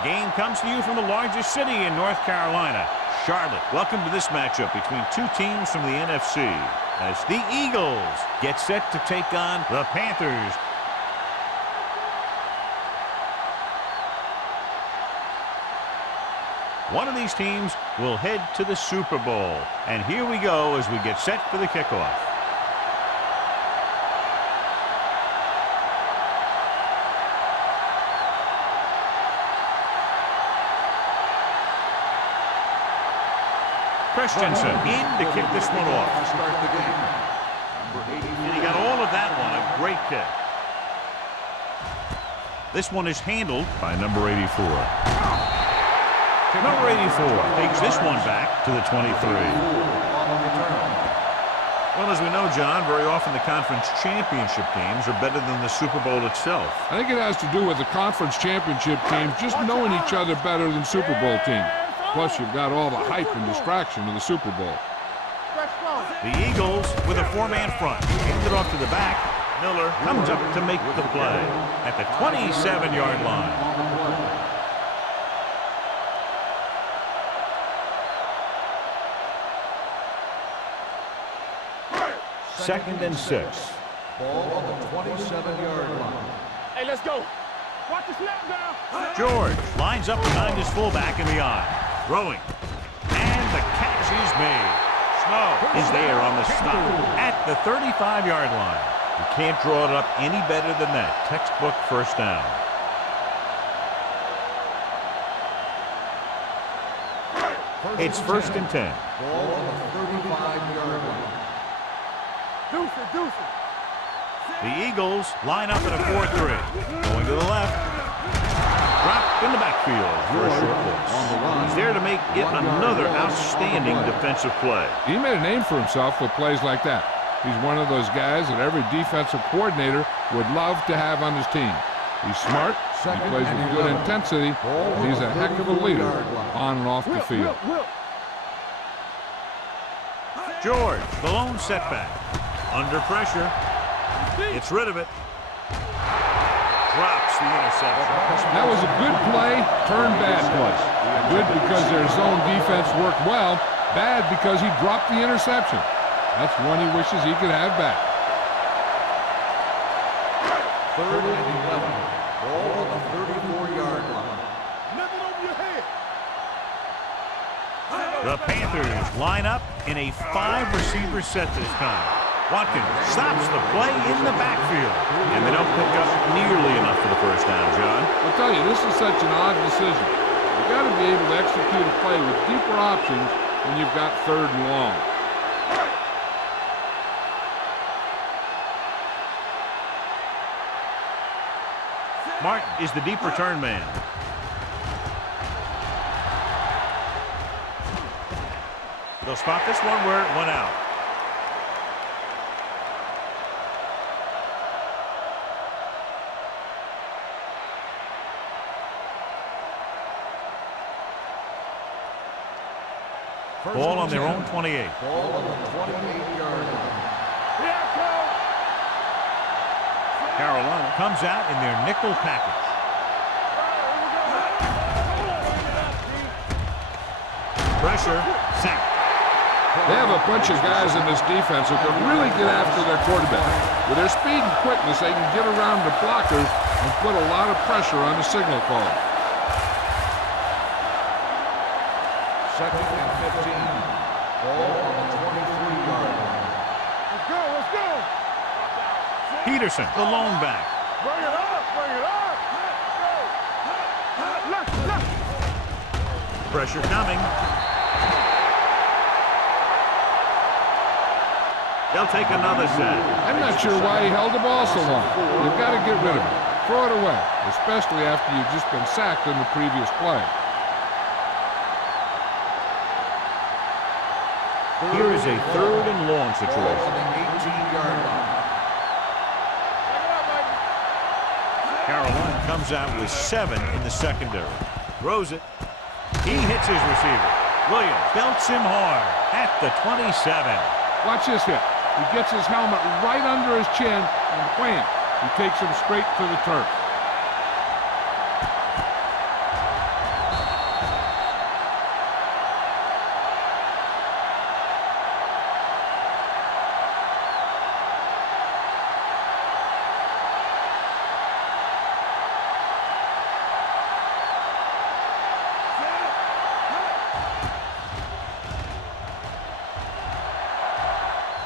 The game comes to you from the largest city in North Carolina, Charlotte. Welcome to this matchup between two teams from the NFC as the Eagles get set to take on the Panthers. One of these teams will head to the Super Bowl. And here we go as we get set for the kickoff. Christensen in to kick this one off. And he got all of that one. A great kick. This one is handled by number 84. Number 84 takes this one back to the 23. Well, as we know, John, very often the conference championship games are better than the Super Bowl itself. I think it has to do with the conference championship teams just knowing each other better than Super Bowl teams. Plus, you've got all the hype and distraction of the Super Bowl. The Eagles with a four-man front. Hand it off to the back. Miller comes up to make the play at the 27-yard line. Second and 6. Ball on the 27-yard line. Hey, let's go. Watch the snap now. George lines up behind his fullback in the eye. Throwing. And the catch is made. Snow is there on the stop at the 35-yard line. You can't draw it up any better than that. Textbook first down. It's first and 10. Ball on the 35-yard line. The Eagles line up in a 4-3. Going to the left. Dropped in the backfield for a short loss. He's there to make it another outstanding defensive play. He made a name for himself with plays like that. He's one of those guys that every defensive coordinator would love to have on his team. He's smart, he plays with good intensity, and he's a heck of a leader on and off the field. George, the lone setback. Under pressure. Gets rid of it. Drops the interception. That was a good play, turned bad play. Good because their zone defense worked well. Bad because he dropped the interception. That's one he wishes he could have back. Third and 11. Ball on the 34-yard line. Nothing over your head. The Panthers line up in a 5-receiver set this time. Watkins stops the play in the backfield. And they don't pick up nearly enough for the first down, John. I'll tell you, this is such an odd decision. You've got to be able to execute a play with deeper options when you've got third and long. Martin is the deep return man. They'll spot this one where it went out. Ball on their own 28. Ball on the 28-yard line. Carolina comes out in their nickel package. Pressure, sack. They have a bunch of guys in this defense who can really get after their quarterback. With their speed and quickness, they can get around the blockers and put a lot of pressure on the signal call. Second and 15. Ball on the 23-yard line. Let's go, let's go. Peterson, the lone back. Bring it up, bring it up. Let's go. Left. Pressure coming. They'll take another set. I'm not sure why he held the ball so long. You've got to get rid of it. Throw it away, especially after you've just been sacked in the previous play. Here is a third and long Ball on situation. the 18-yard line. Carolina comes out with 7 in the secondary. Throws it. He hits his receiver. Williams belts him hard at the 27. Watch this hit. He gets his helmet right under his chin, and wham, he takes him straight to the turf.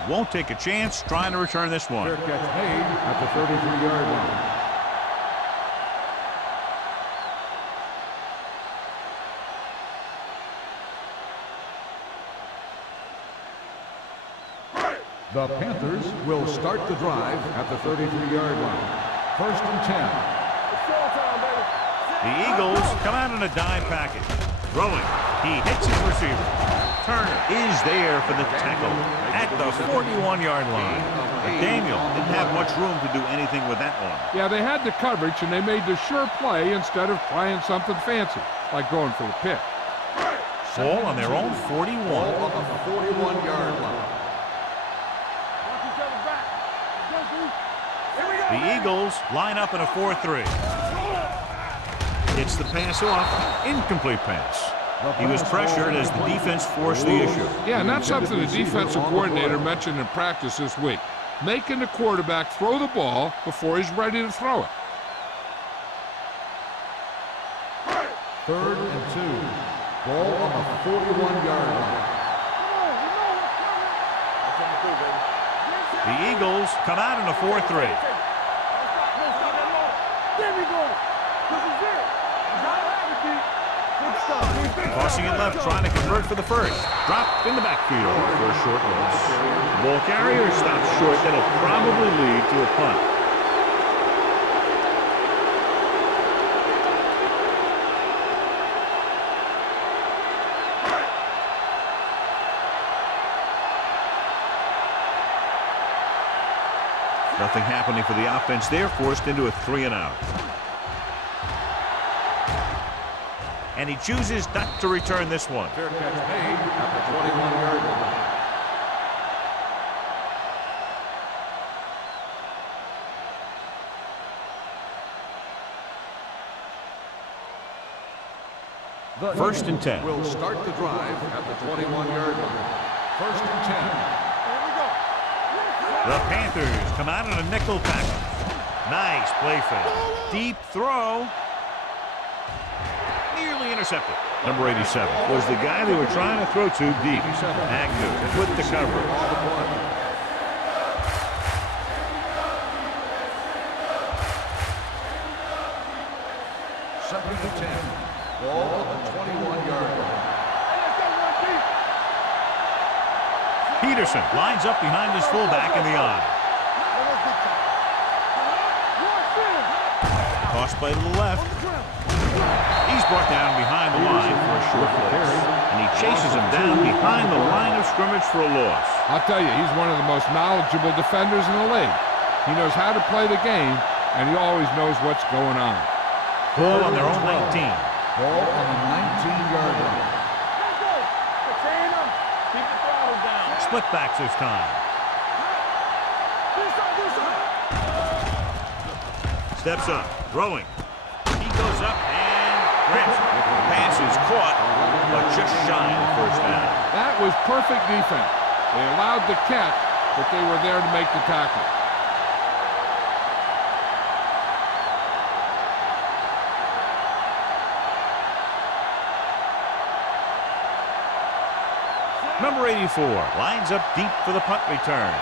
won't take a chance trying to return this one. Fair catch made at the 33-yard line. The Panthers will start the drive at the 33-yard line. 1st and 10. The Eagles come out in a dime package. Throwing. He hits his receiver. Turner is there for the tackle at the 41-yard line. But Daniel didn't have much room to do anything with that one. Yeah, they had the coverage, and they made the sure play instead of trying something fancy, like going for the pick. Ball on their own 41. Ball on the 41-yard line. The Eagles line up in a 4-3. It's the pass off. Incomplete pass. He was pressured as the defense forced the issue. Yeah, and that's something the defensive coordinator mentioned in practice this week. Making the quarterback throw the ball before he's ready to throw it. 3rd and 2. Ball on the 41-yard line. The Eagles come out in a 4-3. Tossing it left, trying to convert for the first. Dropped in the backfield for a short loss. Ball carrier stops short. That'll probably lead to a punt. Nothing happening for the offense there, forced into a 3-and-out. And he chooses not to return this one. Fair catch made at the 21-yard line. The 1st and 10. Will start the drive at the 21-yard line. 1st and 10. The Panthers come out in a nickel package. Nice play fake. Deep throw. Nearly intercepted. Number 87 was the guy they were trying to throw to deep. Agnew with the coverage. 2nd and 10. Ball on the 21-yard line. Peterson lines up behind his fullback in the eye. Toss play to the left. He's brought down behind the line for a short loss. And he chases him down behind the line of scrimmage for a loss. I'll tell you, he's one of the most knowledgeable defenders in the league. He knows how to play the game, and he always knows what's going on. Ball on their own 19. Ball on the 19-yard line. Split backs this time. Steps up, throwing. He goes up and grabs it. The pass is caught, but just shy of the first down. That was perfect defense. They allowed the catch, but they were there to make the tackle. Number 84 lines up deep for the punt return.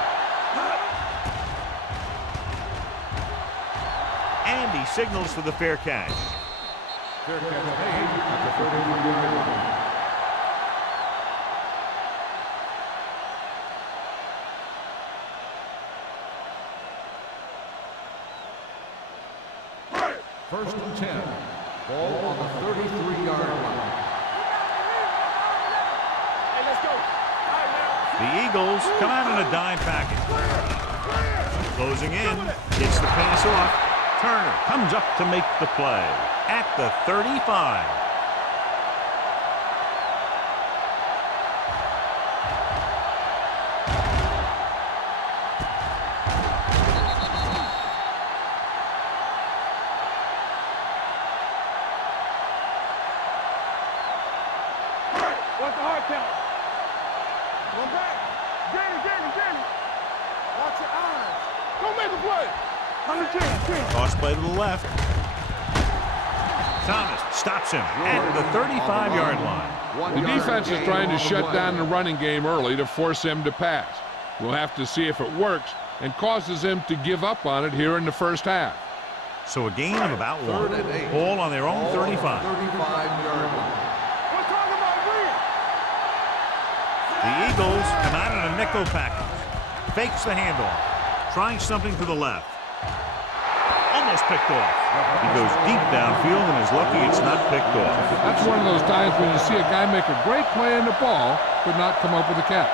And he signals for the fair catch. Fair catch made at the 33-yard line. First and 10. Ball on the 33-yard line. The Eagles come out in a dime package. Closing in, gets the pass off. Turner comes up to make the play at the 35. What's the hard count? One back. Danny. Watch your eyes. Go make a play. 110. Toss play to the left. Thomas stops him at the 35-yard line. The defense is trying to shut down the running game early to force him to pass. We'll have to see if it works and causes him to give up on it here in the first half. So a gain of about 1. Ball on their own 35. 35-yard line. We're talking about win. The Eagles come out in a nickel package. Fakes the handoff. Trying something to the left. Almost picked off. He goes deep downfield and is lucky it's not picked off. That's one of those times when you see a guy make a great play on the ball, but not come up with a catch.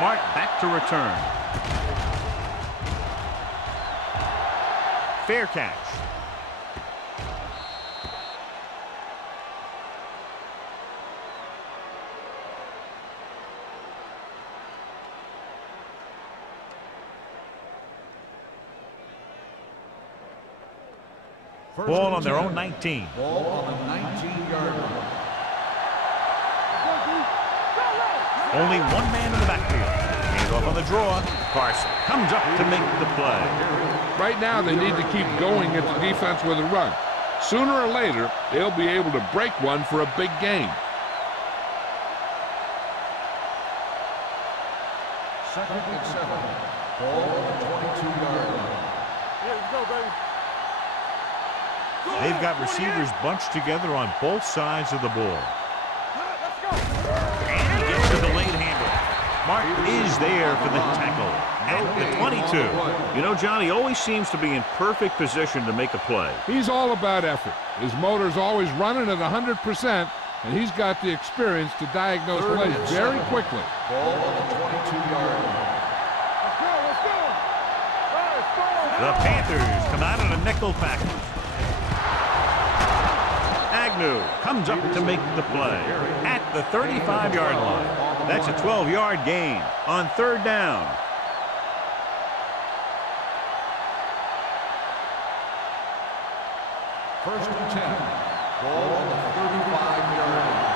Mark back to return. Fair catch. Ball on their own 19. Ball on the 19-yard line. Only one man in the backfield. Hand off on the draw. Carson comes up to make the play. Right now, they need to keep going at the defense with a run. Sooner or later, they'll be able to break one for a big gain. Second and 7. Ball on the 22-yard line. Yeah, let's go, baby. They've got receivers bunched together on both sides of the ball. Let's go. And he gets a delayed handoff. Mark is there for the tackle at the 22. You know, John, he always seems to be in perfect position to make a play. He's all about effort. His motor's always running at 100%, and he's got the experience to diagnose plays very quickly. Ball on the 22-yard line. Let's go. Let's go. Let's go. The Panthers come out in a nickel package. Agnew comes up to make the play at the 35-yard line. That's a 12-yard gain on third down. First and 10. Ball on the 35-yard line.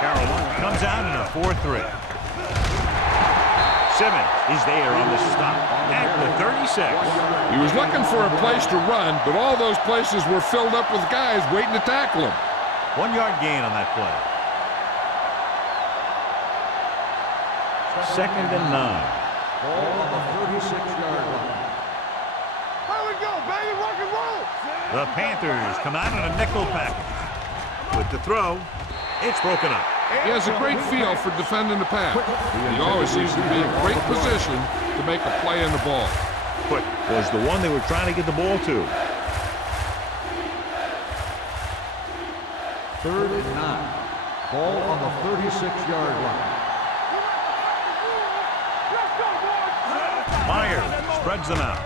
Carolina comes out in a 4-3. Simmons is there on the stop at the 36. He was looking for a place to run, but all those places were filled up with guys waiting to tackle him. 1 yard gain on that play. Second and 9. Ball on the 36-yard line. Here we go, baby. Rock and roll. The Panthers come out in a nickel package. With the throw, it's broken up. He has a great feel for defending the pass. He always seems to be in great position to make a play on the ball. Quick was the one they were trying to get the ball to. Third and 9. Ball on the 36-yard line. Let's go, boys. Myers spreads them out.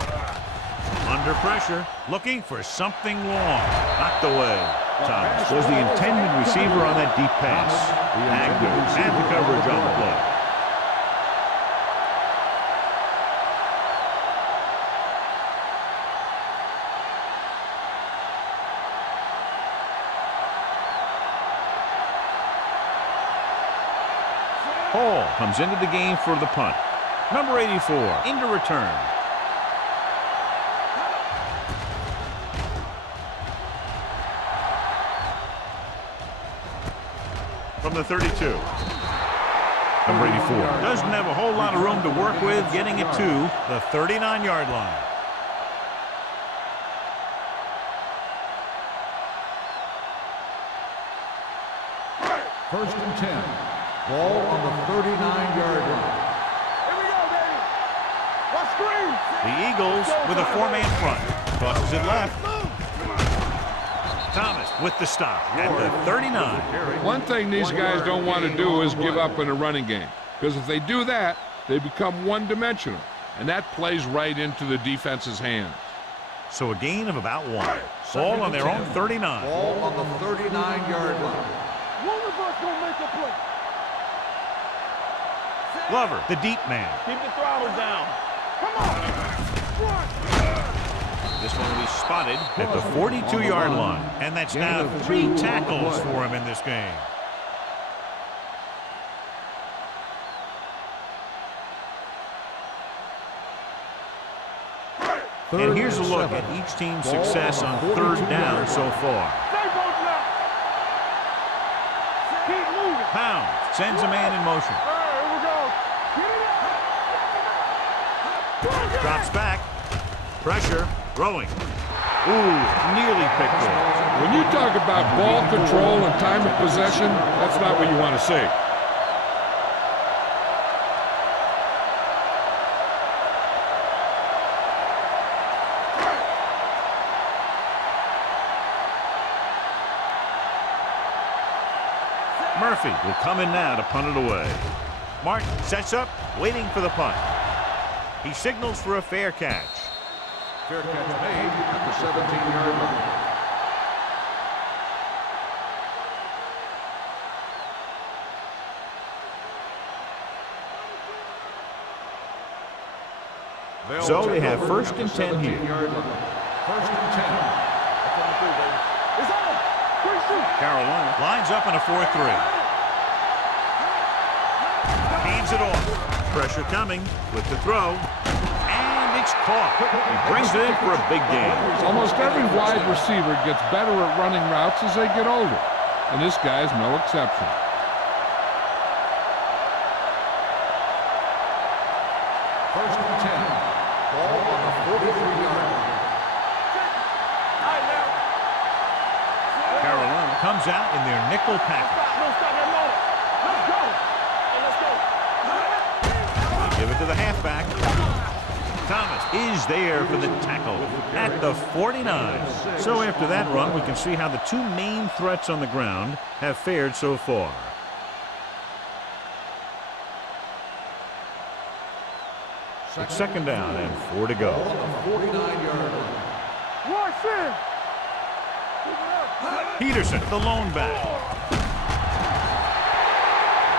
Under pressure, looking for something long. Knocked away. Thomas was the intended receiver on that deep pass. Agnew had the coverage on the play. Hall comes into the game for the punt. Number 84 into return. From the 32. Number 84 doesn't have a whole lot of room to work with, getting it to the 39-yard line. First and 10. Ball on the 39-yard line. Here we go, baby. Watch screen. The Eagles with a four-man front. Tosses it left. Thomas with the stop at the 39. One thing these guys don't want to do is give up in a running game, because if they do that, they become one-dimensional, and that plays right into the defense's hands. So a gain of about 1. Ball on their own 39. Ball on the 39-yard line. One of us gonna make a play. Glover, the deep man. Keep the throttle down. Come on. Run. This one will be spotted at the 42-yard line. And that's now 3 tackles for him in this game. And here's a look at each team's success on third down so far. Keep moving. Pound sends a man in motion. All right, here we go. Drops back. Pressure. Throwing. Ooh, nearly picked off. When you talk about ball control and time of possession, that's not what you want to see. Murphy will come in now to punt it away. Martin sets up, waiting for the punt. He signals for a fair catch. Fair catch made at the 17-yard line. So they have first and 10 here. First and 10. It's on. Carolina lines up in a 4-3. Hands it off. Pressure coming with the throw. And it's caught. He brings it in for a big gain. Almost every wide receiver gets better at running routes as they get older, and this guy is no exception. First and 10. Ball on the 43-yard line. Carolina comes out in their nickel package. They give it to the halfback. Thomas is there for the tackle at the 49. So after that run, we can see how the two main threats on the ground have fared so far. It's second down and 4 to go. 49-yard line. Peterson, the lone back.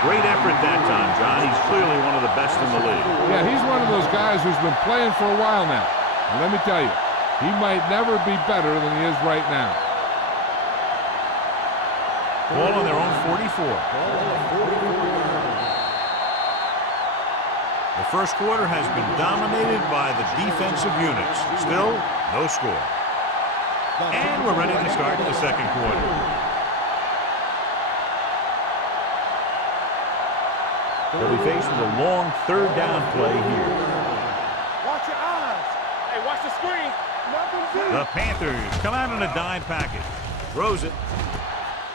Great effort that time, John. He's clearly one of the best in the league. Yeah, he's one of those guys who's been playing for a while now. And let me tell you, he might never be better than he is right now. Ball on their own 44. The first quarter has been dominated by the defensive units. Still, no score. And we're ready to start the second quarter. They'll be faced with a long third down play here. Watch your eyes. Hey, watch the screen. The Panthers come out in a dime package. Throws it.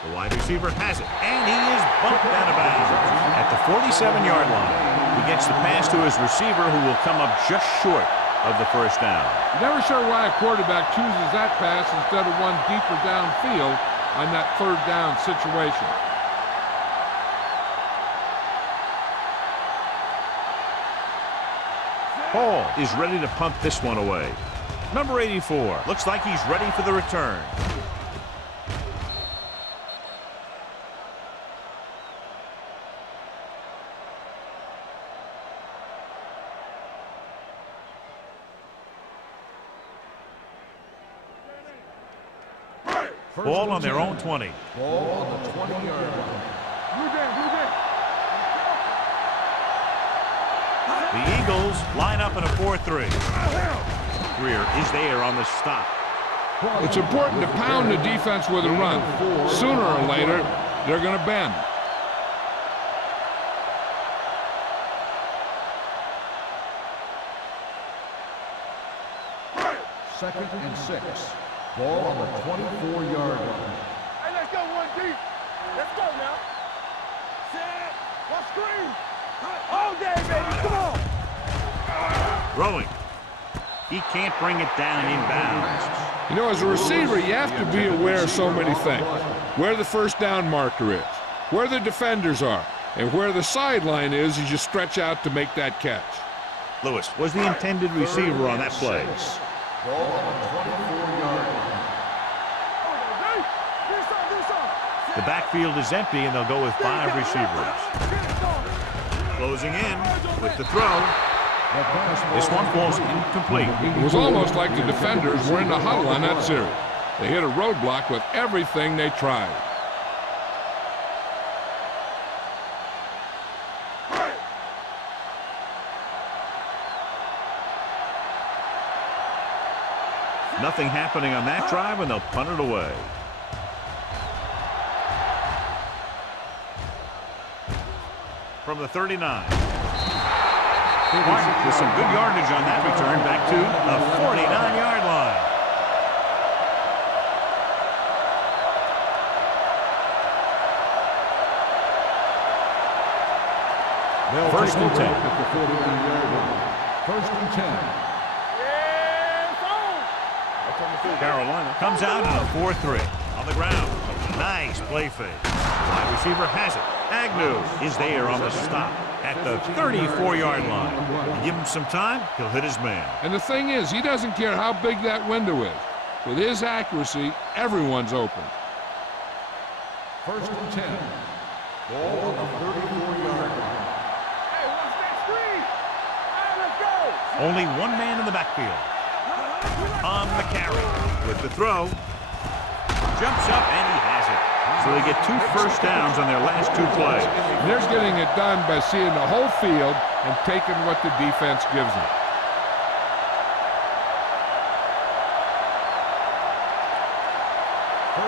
The wide receiver has it. And he is bumped out of bounds at the 47-yard line. He gets the pass to his receiver, who will come up just short of the first down. Never sure why a quarterback chooses that pass instead of one deeper downfield on that third down situation. Paul is ready to punt this one away. Number 84 looks like he's ready for the return. Ball on their own 20. Ball on the 20-yard line. The Eagles line up in a 4-3. Greer is there on the stop. It's important to pound the defense with a run. Sooner or later, they're going to bend. Second and 6. Ball on the 24-yard line. Hey, let's go one deep. Let's go now. Set. One screen. All day, baby. Come on. Throwing. He can't bring it down inbounds. You know, as a receiver, you have to be aware of so many things. Where the first down marker is, where the defenders are, and where the sideline is as you stretch out to make that catch. Lewis was the intended receiver on that play. Ball on the 24-yard line. The backfield is empty, and they'll go with 5 receivers. Closing in with the throw. This one falls incomplete. It was almost like the defenders were in the huddle on that series. They hit a roadblock with everything they tried. Nothing happening on that drive, and they'll punt it away. From the 39. Martin with some good yardage on that return back to the 49-yard line. First and 10. At the 49-yard line. First and 10. Carolina comes out in a 4-3. On the ground. Nice play fake. Wide receiver has it. Agnew is there on the stop at the 34-yard line. You give him some time, he'll hit his man. And the thing is, he doesn't care how big that window is. With his accuracy, everyone's open. First and 10. Ball on the 34-yard line. Hey, watch that screen. All right, let's go. Only one man in the backfield. On the carry with the throw. Jumps up and he has it. So they get 2 first downs on their last 2 plays. They're getting it done by seeing the whole field and taking what the defense gives them.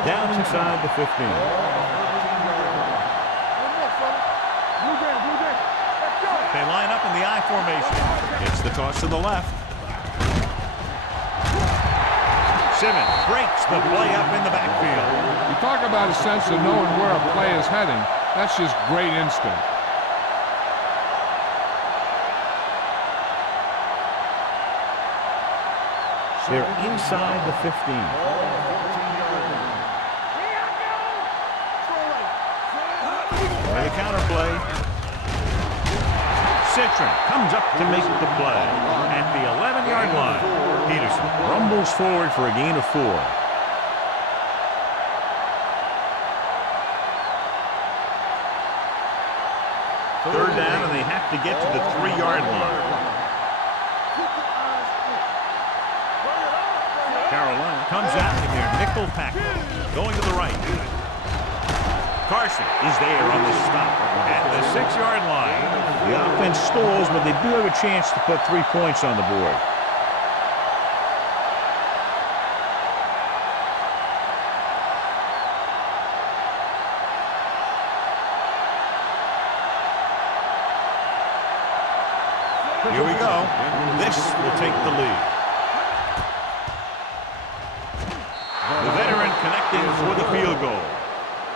Down inside the 15. They line up in the I formation. It's the toss to the left. Simmons breaks the play up in the backfield. You talk about a sense of knowing where a play is heading. That's just great instinct. They're inside the 15. And the counter play. Citron comes up to make the play at the 11-yard line. Peterson rumbles forward for a gain of 4. Third down, and they have to get to the 3-yard line. Carolina comes out in their nickel package, going to the right. Carson is there on the stop at the 6-yard line. The offense stalls, but they do have a chance to put 3 points on the board. Here we go. This will take the lead. The veteran connecting for the field goal.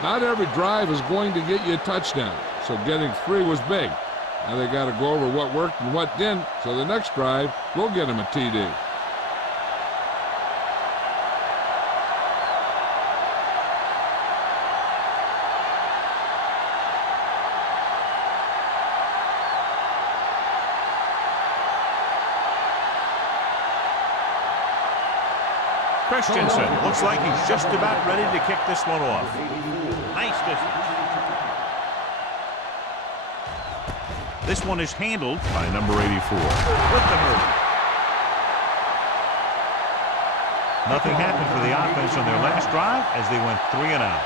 Not every drive is going to get you a touchdown, so getting 3 was big. Now they got to go over what worked and what didn't, so the next drive will get them a TD. Christensen looks like he's just about ready to kick this one off. Nice distance. This one is handled by number 84 with the move. Nothing happened for the offense on their last drive as they went 3 and out.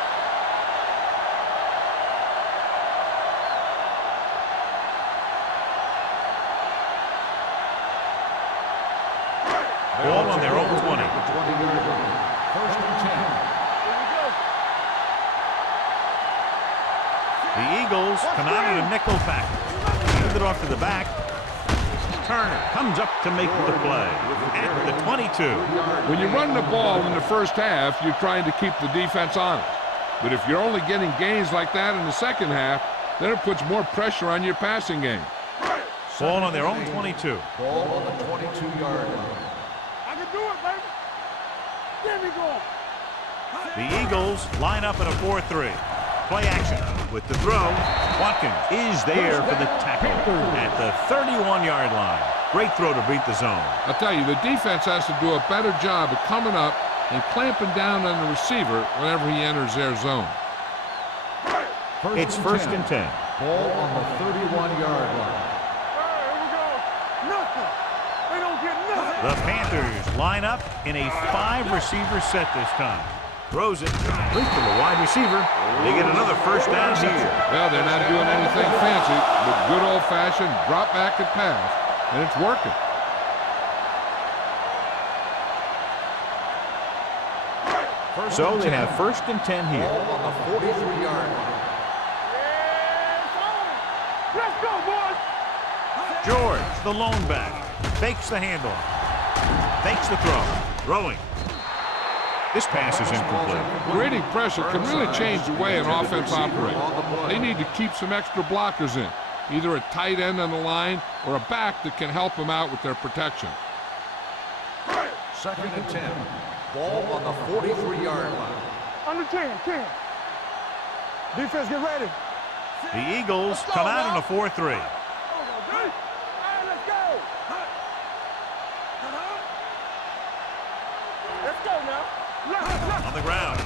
Ball on their own 20. First and 10. The Eagles come out in a nickel package. Hand it off to the back. Turner comes up to make the play at the 22. When you run the ball in the first half, you're trying to keep the defense honest. But if you're only getting gains like that in the second half, then it puts more pressure on your passing game. Ball on their own 22. Ball on the 22-yard line. I can do it, baby. There we go. The Eagles line up in a 4-3. Play action with the throw. Watkins is there for the tackle at the 31-yard line. Great throw to beat the zone. I'll tell you, the defense has to do a better job of coming up and clamping down on the receiver whenever he enters their zone. It's first and 10. Ball on the 31-yard line. Here we go. Nothing. They don't get nothing. The Panthers line up in a 5-receiver set this time. Throws it complete to the wide receiver. They get another first down here. Well, they're not doing anything fancy, but good old-fashioned drop back and pass, and it's working. So they have 1st and 10 here. Ball on the 43-yard line. Let's go, boys. George, the lone back, fakes the handoff, fakes the throw, throwing. This pass is incomplete. Creating pressure can really change the way an offense operates. They need to keep some extra blockers in, either a tight end on the line or a back that can help them out with their protection. 2nd and 10. Ball on the 43-yard line. Under 10. Defense, get ready. The Eagles come out on a 4-3. Let's go. Let's go now. On the ground.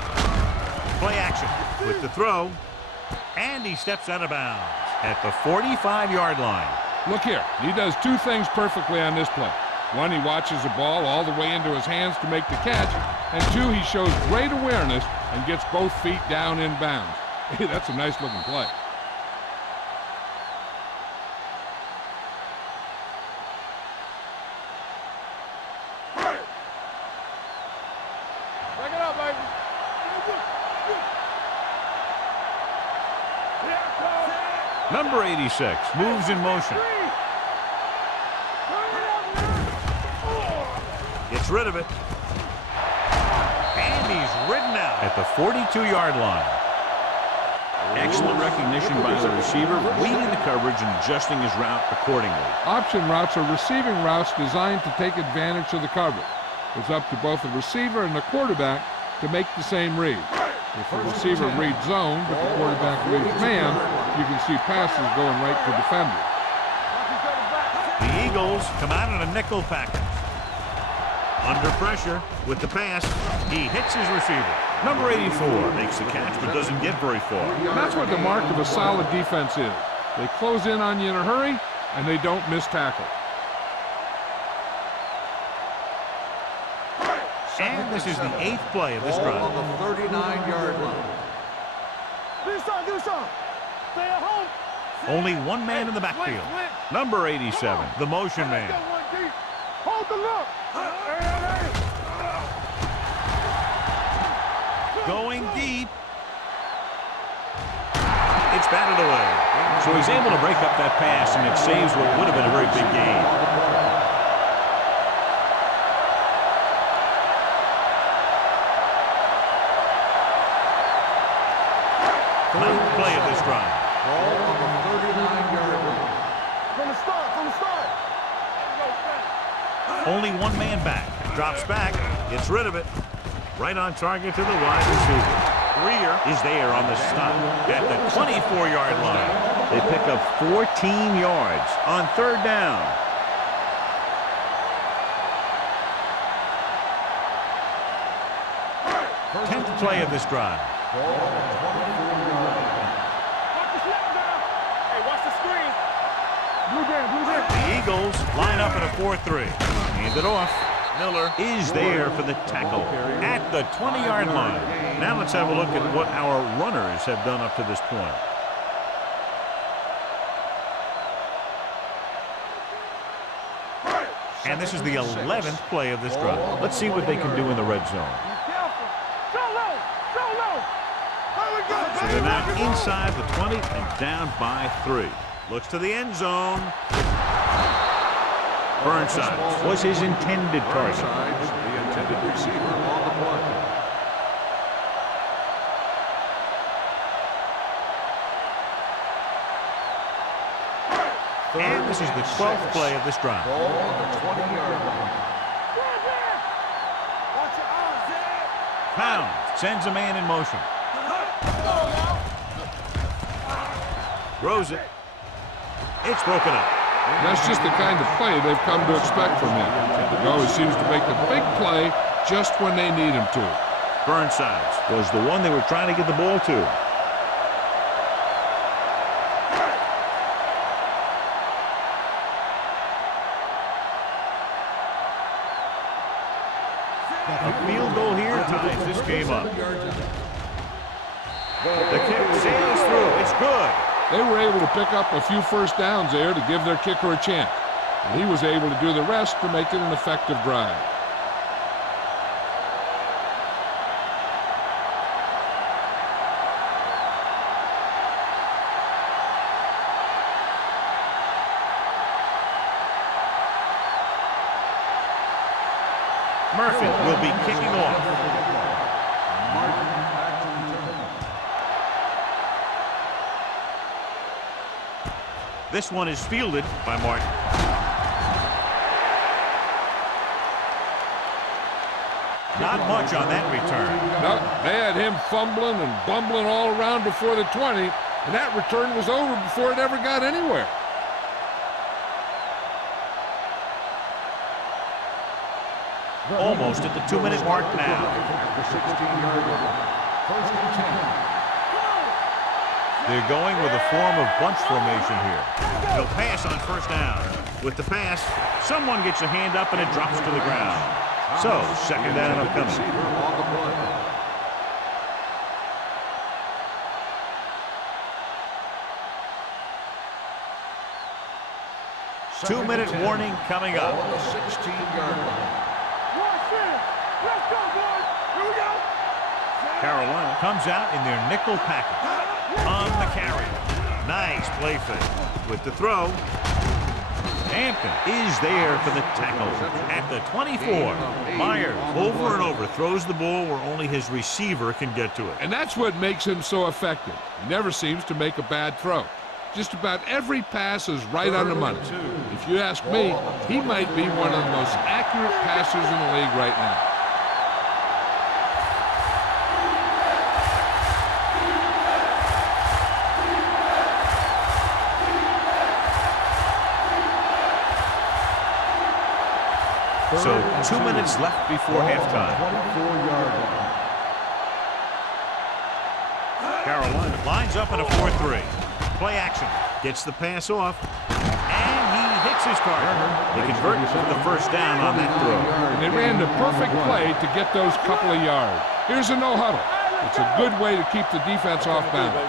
Play action with the throw. And he steps out of bounds at the 45-yard line. Look here, he does two things perfectly on this play. One, he watches the ball all the way into his hands to make the catch. And two, he shows great awareness and gets both feet down in bounds. Hey, that's a nice looking play. Back it up, baby. Number 86 moves in motion. Gets rid of it. And he's ridden out at the 42-yard line. Excellent recognition by the receiver, reading the coverage and adjusting his route accordingly. Option routes are receiving routes designed to take advantage of the coverage. It's up to both the receiver and the quarterback to make the same read. If the receiver reads zone, but the quarterback reads man, you can see passes going right to defenders. The Eagles come out in a nickel package. Under pressure with the pass, he hits his receiver. Number 84 makes the catch but doesn't get very far. And that's what the mark of a solid defense is. They close in on you in a hurry, and they don't miss tackle. And this is the 8th play of this drive. On the 39-yard line. Do something. Stay at home. Only one man in the backfield. Number 87, the motion man. Hold the look. Going deep. It's batted away. So he's able to break up that pass, and it saves what would have been a very big gain. 9th play of this drive. Ball on the 39-yard line. From the start. Only one man back. Drops back. Gets rid of it. Right on target to the wide receiver. Greer is there on the stop at the 24-yard line. They pick up 14 yards on 3rd down. Tenth play of this drive. Ball on the 24-yard line. Watch the snap down. Hey, watch the screen. Blue jam. The Eagles line up in a 4-3. Hand it off. Miller is there for the tackle at the 20-yard line. Now let's have a look at what our runners have done up to this point. And this is the 11th play of this drive. Let's see what they can do in the red zone. So they're now inside the 20 and down by 3. Looks to the end zone. Burnside was his intended target. Burnside's the intended receiver on the play. And this is the 12th play of this drive. Ball on the 20-yard line. Pound sends a man in motion. Throws it. It's broken up. That's just the kind of play they've come to expect from him. He always seems to make the big play just when they need him to. Burnsides was the one they were trying to get the ball to. A field goal here ties this game up. The kick sails through. It's good. They were able to pick up a few first downs there to give their kicker a chance. And he was able to do the rest to make it an effective drive. Murphy will be kicking off. This one is fielded by Martin. Not much on that return. No, they had him fumbling and bumbling all around before the 20, and that return was over before it ever got anywhere. Almost at the 2-minute mark now. At the 16-yard line. First and 10. They're going with a form of bunch formation here. He'll pass on first down. With the pass, someone gets a hand up and it drops to the ground. So, second down upcoming. On the play. Two-minute warning coming up. On the 16-yard line. Let's go, boys. Here we go. Carolina comes out in their nickel package. On the carry. Nice play fake. With the throw. Hampton is there for the tackle at the 24. Myers over and over throws the ball where only his receiver can get to it. And that's what makes him so effective. He never seems to make a bad throw. Just about every pass is right on the money. If you ask me, he might be one of the most accurate passers in the league right now. So 2 minutes left before halftime. 24-yard line. Carolina lines up in a 4-3. Play action. Gets the pass off. And he hits his target. They convert to the first down on that throw. And they ran the perfect play to get those couple of yards. Here's a no huddle. It's a good way to keep the defense off balance.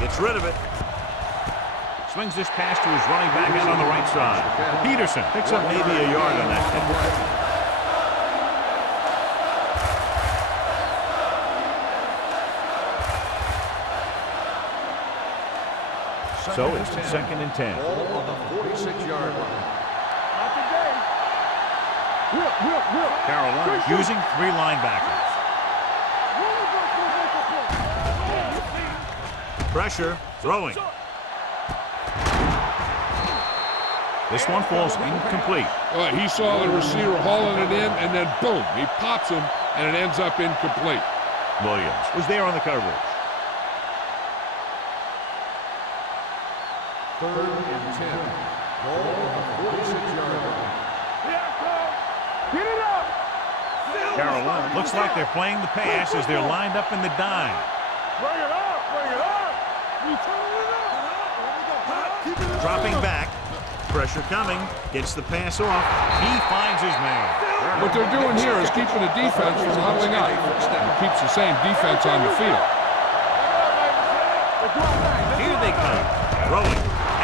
Gets rid of it. Swings this pass to his running back out on the right side. Peterson picks up maybe a yard on that catch. So it's second and 10. Ball on the 46-yard line. Not today. Whip. Carolina using 3 linebackers. Pressure, throwing. This one falls incomplete. He saw the receiver hauling it in, and then boom, he pops him, and it ends up incomplete. Williams was there on the coverage. Third and 10. Ball on the 46-yard line. Get it up. Carolina looks like they're playing the pass as they're lined up in the dime. Bring it up. You turn it up. Dropping back. Pressure coming. Gets the pass off. He finds his man. What they're doing here is keeping the defense from huddling up. It keeps the same defense on the field. Here they come. Throwing.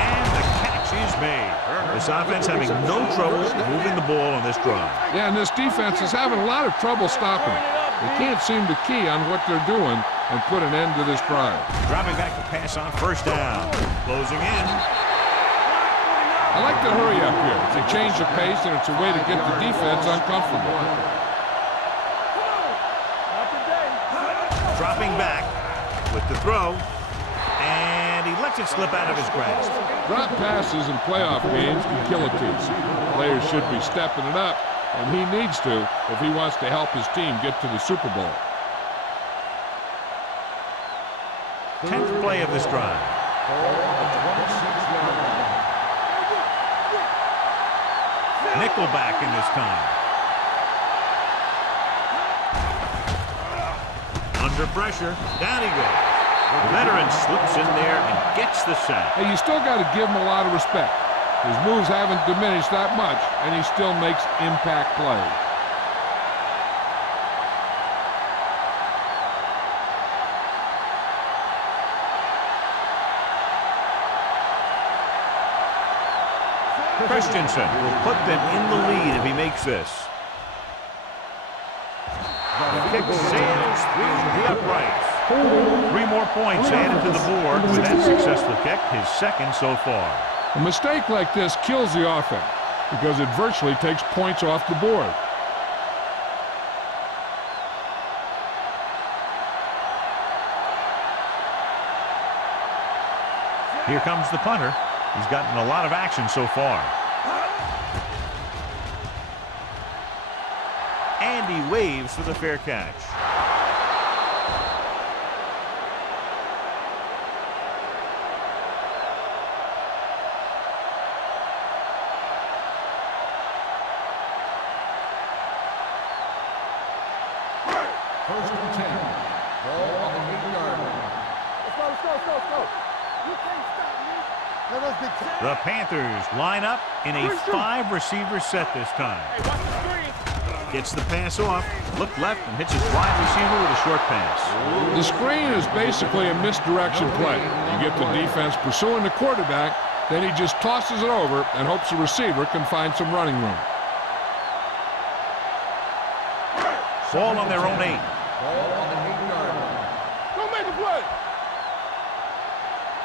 And the catch is made. This offense having no trouble moving the ball on this drive. Yeah, and this defense is having a lot of trouble stopping it. They can't seem to key on what they're doing and put an end to this drive. Dropping back to pass on first down. Closing in. I like to hurry up here. It's a change of pace, and it's a way to get the defense uncomfortable. Dropping back with the throw. And he lets it slip out of his grasp. Drop passes in playoff games can kill a team. Players should be stepping it up, and he needs to if he wants to help his team get to the Super Bowl. 10th play of this drive. Nickelback in this time. Under pressure, down he goes. The veteran slips in there and gets the sack. Hey, you still got to give him a lot of respect. His moves haven't diminished that much, and he still makes impact plays. Christensen will put them in the lead if he makes this. The kick sails through the uprights. 3 more points added to the board with that successful kick, his second so far. A mistake like this kills the offense. because it virtually takes points off the board. Here comes the punter. He's gotten a lot of action so far. And he waves for the fair catch. First and 10. Ball on the 8-yard line. Let's go. You can't stop me. Now let's get set. The Panthers line up in a 5-receiver set this time. Hey, watch the screen. Gets the pass off, look left, and hits his wide receiver with a short pass. The screen is basically a misdirection play. You get the defense pursuing the quarterback, then he just tosses it over and hopes the receiver can find some running room. Ball on their own 8. Ball on the 8-yard line. Don't make a play.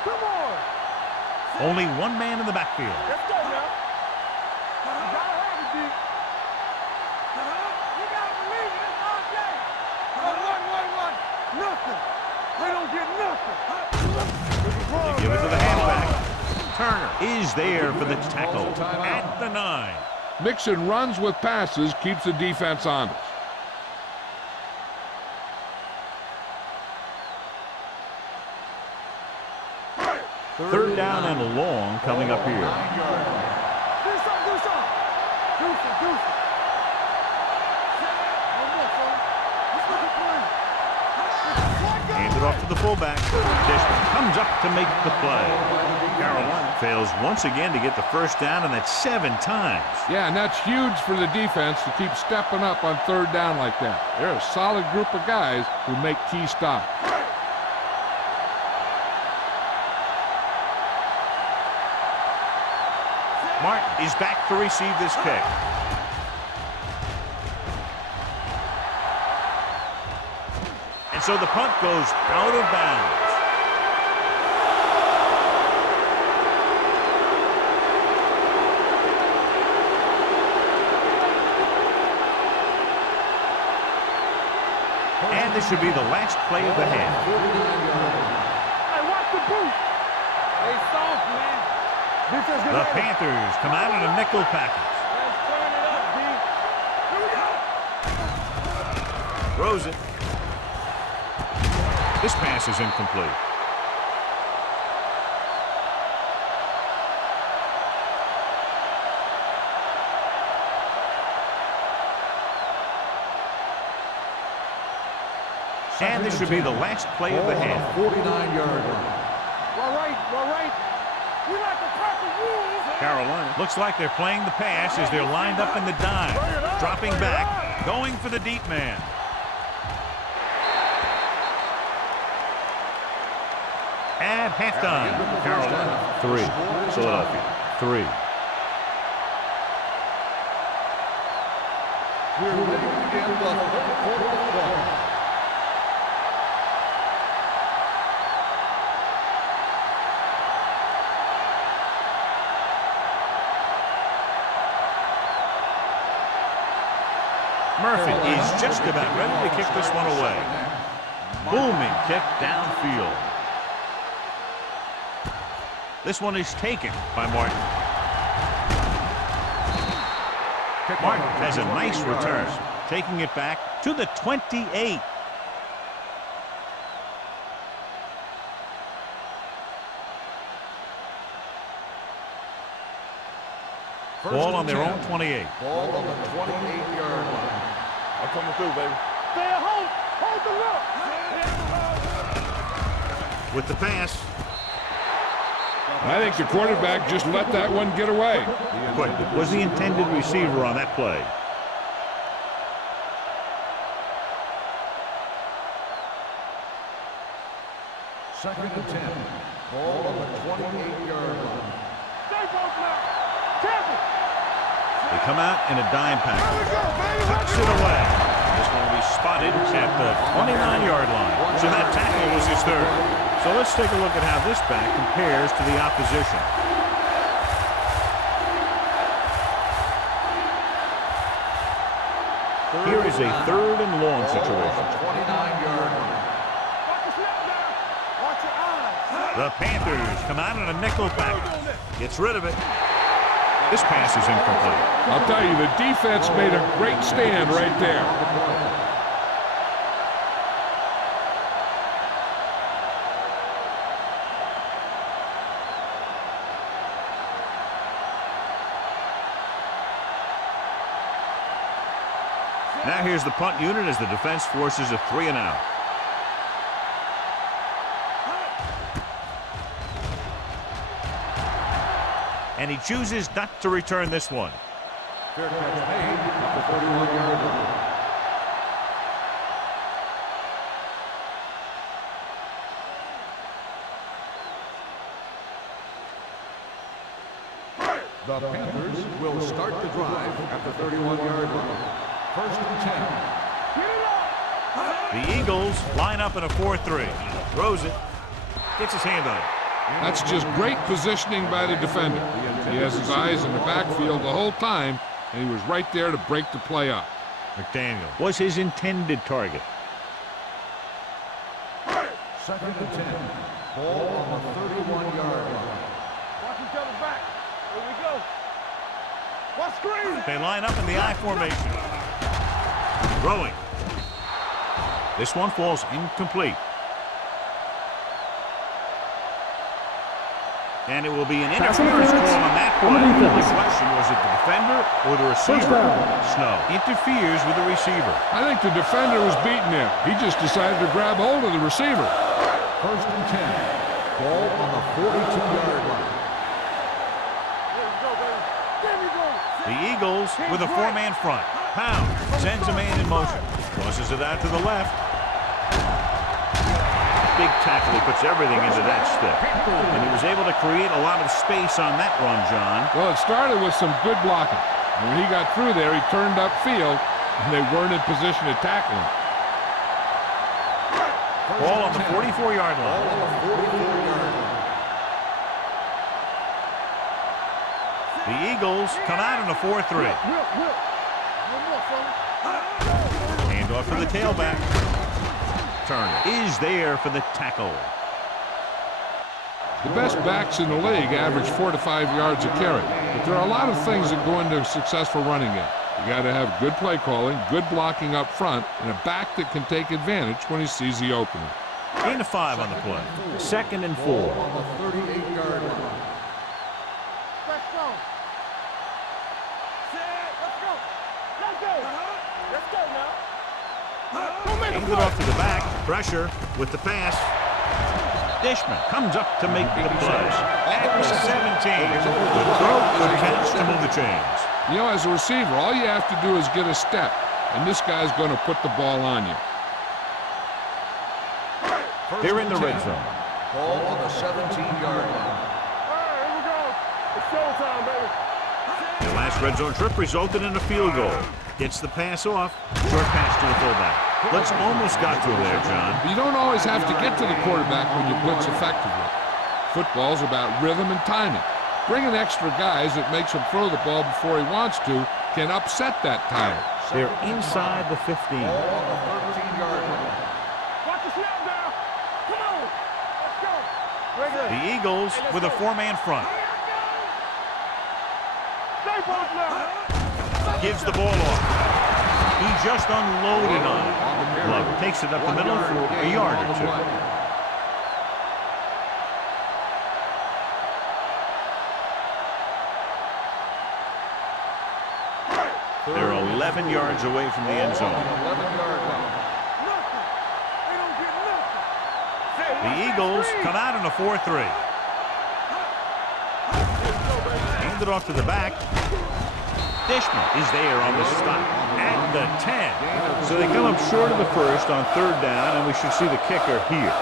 Come on. Only one man in the backfield. Let's go now. You gotta have it, D. You gotta believe it. It's all day. One. Nothing. They don't get nothing. They give it to the halfback. Turner is there for the tackle at the 9. Mixon runs with passes, keeps the defense honest. Third down and long coming up here. 9-yard line. Do something. Hands it off to the fullback. Just comes up to make the play. Carolina fails once again to get the first down, and that's 7 times. Yeah, and that's huge for the defense to keep stepping up on third down like that. They're a solid group of guys who make key stops. Martin is back to receive this kick. And so the punt goes out of bounds. And this should be the last play of the half. Hey, watch the boot. They soft, man. The Panthers come out in a nickel package. Let's turn it up, D. Here we go. Throws it. This pass is incomplete. And this should be the last play of the half. 49-yard line. All right. We like the proper rules. Carolina looks like they're playing the pass as they're lined up in the dime. Dropping back, going for the deep man. At halftime, Carolina 3, Philadelphia 3. We're ready to begin the third quarter of play. Murphy is just about ready to kick this one away. Booming kick downfield. This one is taken by Martin. Martin has a nice return, taking it back to the 28. Ball on their own 28. Ball on the 28-yard line. I'm coming through, baby. Stay at home. Hold the look. With the pass. I think the quarterback just let that one get away. But was the intended receiver on that play? Second and 10. Ball on the 28-yard line. Stay both now. Careful. They come out in a dime package. Tucks it away. This one will be spotted at the 29-yard line. So that tackle was his third. So let's take a look at how this back compares to the opposition. Here is a 3rd and long situation. 29-yard line. Watch your snap now. Watch your eyes. The Panthers come out in a nickel package. Gets rid of it. This pass is incomplete. I'll tell you, the defense made a great stand right there. Now here's the punt unit as the defense forces a 3 and out. And he chooses not to return this one. Fair catch made at the 31-yard line. The Panthers will start the drive at the 31-yard line. 1st and 10. The Eagles line up in a 4-3. Throws it. Gets his hand on it. That's just great positioning by the defender. He has his eyes in the backfield the whole time, and he was right there to break the play up. McDaniel was his intended target. 2nd and 10. Ball on the 31-yard line. Watch each other back. Here we go. Watch screen. They line up in the I formation. Throwing. This one falls incomplete. And it will be an interference call on that play. The question, was it the defender or the receiver? Snow interferes with the receiver. I think the defender was beating him. He just decided to grab hold of the receiver. 1st and 10. Ball on the 42-yard line. There we go, baby. There we go. The Eagles with a 4-man front. Pound sends a man in motion. Tosses it out to the left. Big tackle. He puts everything into that stick. And he was able to create a lot of space on that run, John. Well, it started with some good blocking. And when he got through there, he turned upfield, and they weren't in position to tackle him. Ball on the 44-yard line. The Eagles come out in a 4-3. Hand off to the tailback. Turner is there for the tackle. The best backs in the league average 4 to 5 yards a carry. But there are a lot of things that go into a successful running game. You got to have good play calling, good blocking up front, and a back that can take advantage when he sees the opening. Gain of 5 on the play. 2nd and 4. On the 38-yard line. Let's go. Let's go. Let's go. Let's go now. Hand it off to the back. Pressure with the pass. Dishman comes up to make the play. At the 17. The throw, good catch to move the chains. You know, as a receiver, all you have to do is get a step, and this guy's going to put the ball on you. They're in the red zone. Ball on the 17-yard line. All right, here we go. It's showtime, baby. The last red zone trip resulted in a field goal. Gets the pass off. Short pass to the fullback. Let's almost got to him there, John. You don't always have to get to the quarterback when you blitz effectively. Football's about rhythm and timing. Bringing extra guys that makes him throw the ball before he wants to can upset that timer. They're inside the 15. Ball on the 13-yard line. Watch the snap now. Come on. Let's go. The Eagles with a 4-man front. Stay back now. Gives the ball off. He just unloaded on it. Glover takes it up the middle for a yard or two. They're 11 yards away from the end zone. 11-yard line. They don't get nothing. The Eagles come out in a 4-3. Hand it off to the back. Dishman is there on the stop at the 10. So they come up short of the first on 3rd down, and we should see the kicker here.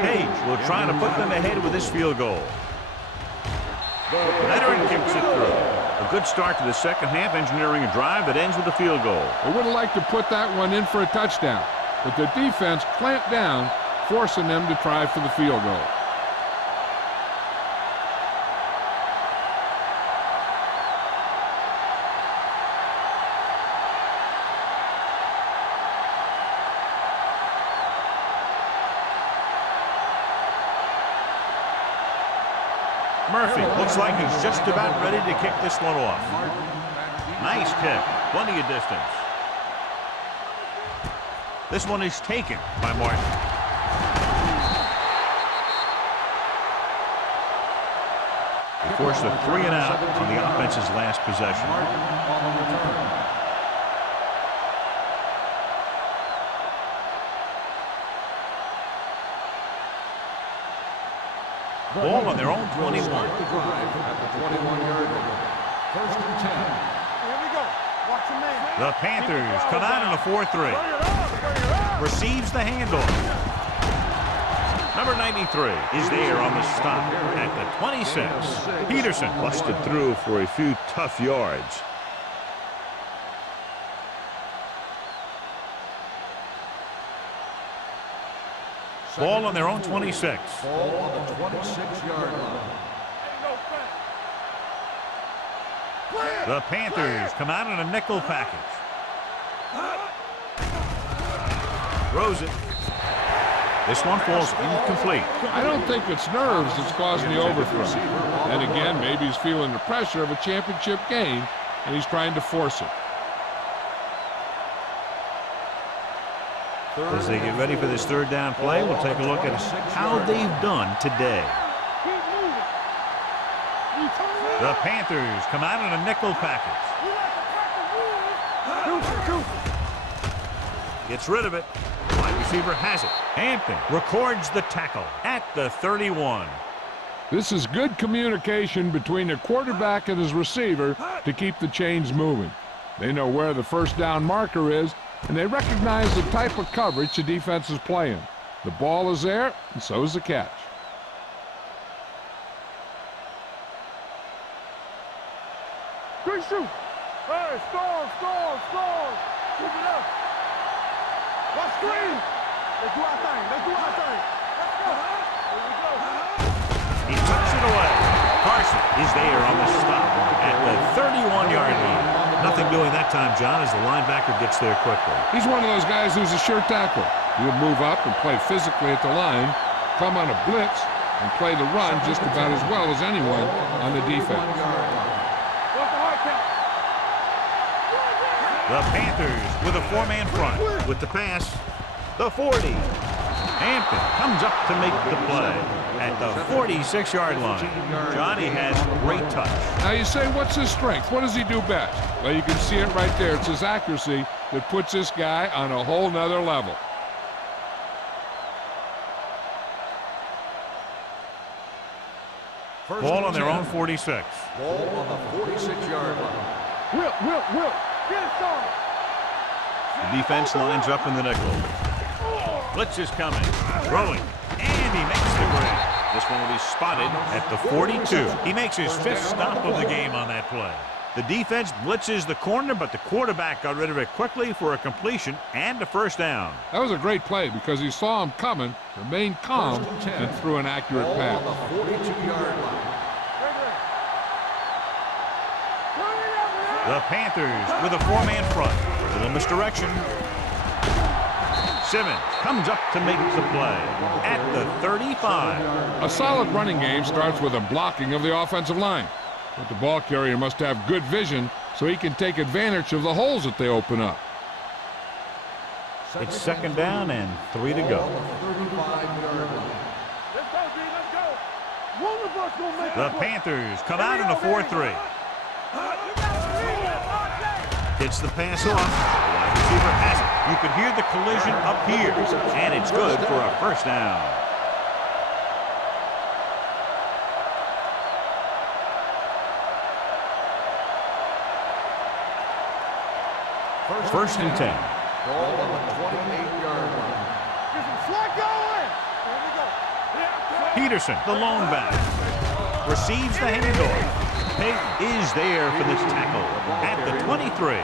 Page will try to put them ahead with this field goal. Leonard kicks it through. A good start to the second half, engineering a drive that ends with a field goal. They would have liked to put that one in for a touchdown, but the defense clamped down, forcing them to try for the field goal. Murphy looks like he's just about ready to kick this one off. Nice kick. Plenty of distance. This one is taken by Martin. They forced a 3-and-out on the offense's last possession. Ball on their own 21. Start the drive at the 21-yard line. First and 10. Here we go. Watch your man. The Panthers come out in a 4-3. Receives the handoff. Number 93 is there on the stop at the 26. Peterson busted through for a few tough yards. Ball on their own 26. Ball on the 26-yard line. The Panthers come out in a nickel package. Throws it. This one falls incomplete. I don't think it's nerves that's causing the overthrow. And again, maybe he's feeling the pressure of a championship game, and he's trying to force it. As they get ready for this third down play, we'll take a look at how they've done today. The Panthers come out in a nickel package. Gets rid of it. Wide receiver has it. Hampton records the tackle at the 31. This is good communication between the quarterback and his receiver to keep the chains moving. They know where the first down marker is, and they recognize the type of coverage the defense is playing. The ball is there, and so is the catch. Good shoot. Hey, score. Keep it up. Watch screen. Let's do our thing. Let's go. Here we go. He tucks it away. Carson is there on the stop at the 31-yard line. Nothing doing that time, John, as the linebacker gets there quickly. He's one of those guys who's a sure tackler. He'll move up and play physically at the line, come on a blitz, and play the run just about as well as anyone on the defense. The Panthers with a 4-man front. With the pass, the 40. Hampton comes up to make the play at the 46-yard line. Johnny has great touch. Now you say, what's his strength? What does he do best? Well, you can see it right there. It's his accuracy that puts this guy on a whole nother level. Ball on their own 46. Ball on the 46-yard line. Will. Get it started. The defense lines up in the nickel. Blitz is coming. Throwing. And he makes the grab. This one will be spotted at the 42. He makes his 5th stop of the game on that play. The defense blitzes the corner, but the quarterback got rid of it quickly for a completion and a first down. That was a great play because he saw him coming, remained calm, and threw an accurate pass. Ball on the 42-yard line. The Panthers with a 4-man front. A little misdirection. Simmons comes up to make the play at the 35. A solid running game starts with a blocking of the offensive line. But the ball carrier must have good vision so he can take advantage of the holes that they open up. It's second down and 3 to go. The Panthers come out in a 4-3. Gets the pass off. The wide receiver has it. You can hear the collision up here, and it's good for a first down. First and 10. Ball on the 28-yard line. Peterson, the lone back, receives the handoff. Pate is there for the tackle at the 23.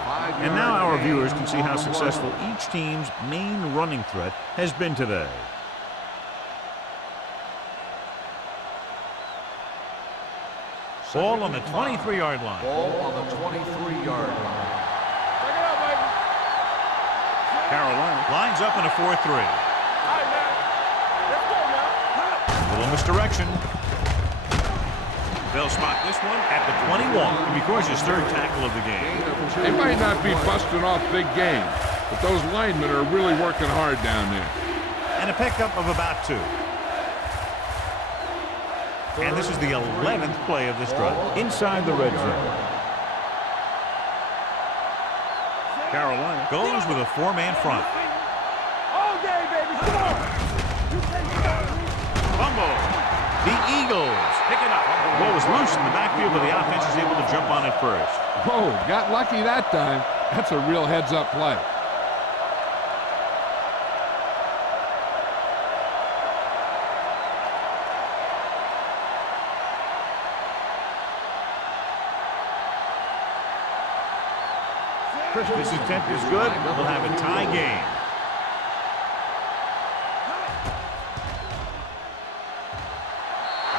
And now our viewers can see how successful each team's main running threat has been today. Ball on the 23-yard line. Ball on the 23-yard line. Check it out, baby. Carolina lines up in a 4-3. All right, man. Let's go now. Little misdirection. They'll spot this one at the 21. Because his third tackle of the game. They might not be busting off big game, but those linemen are really working hard down there. And a pickup of about 2. And this is the 11th play of this drive. Inside the red zone. Carolina goes with a 4-man front. All day, baby. Come on. Fumble. The Eagles pick it up. Ball was loose in the backfield, but the offense is able to jump on it first. Whoa, got lucky that time. That's a real heads-up play. This attempt is good. We'll have a tie game.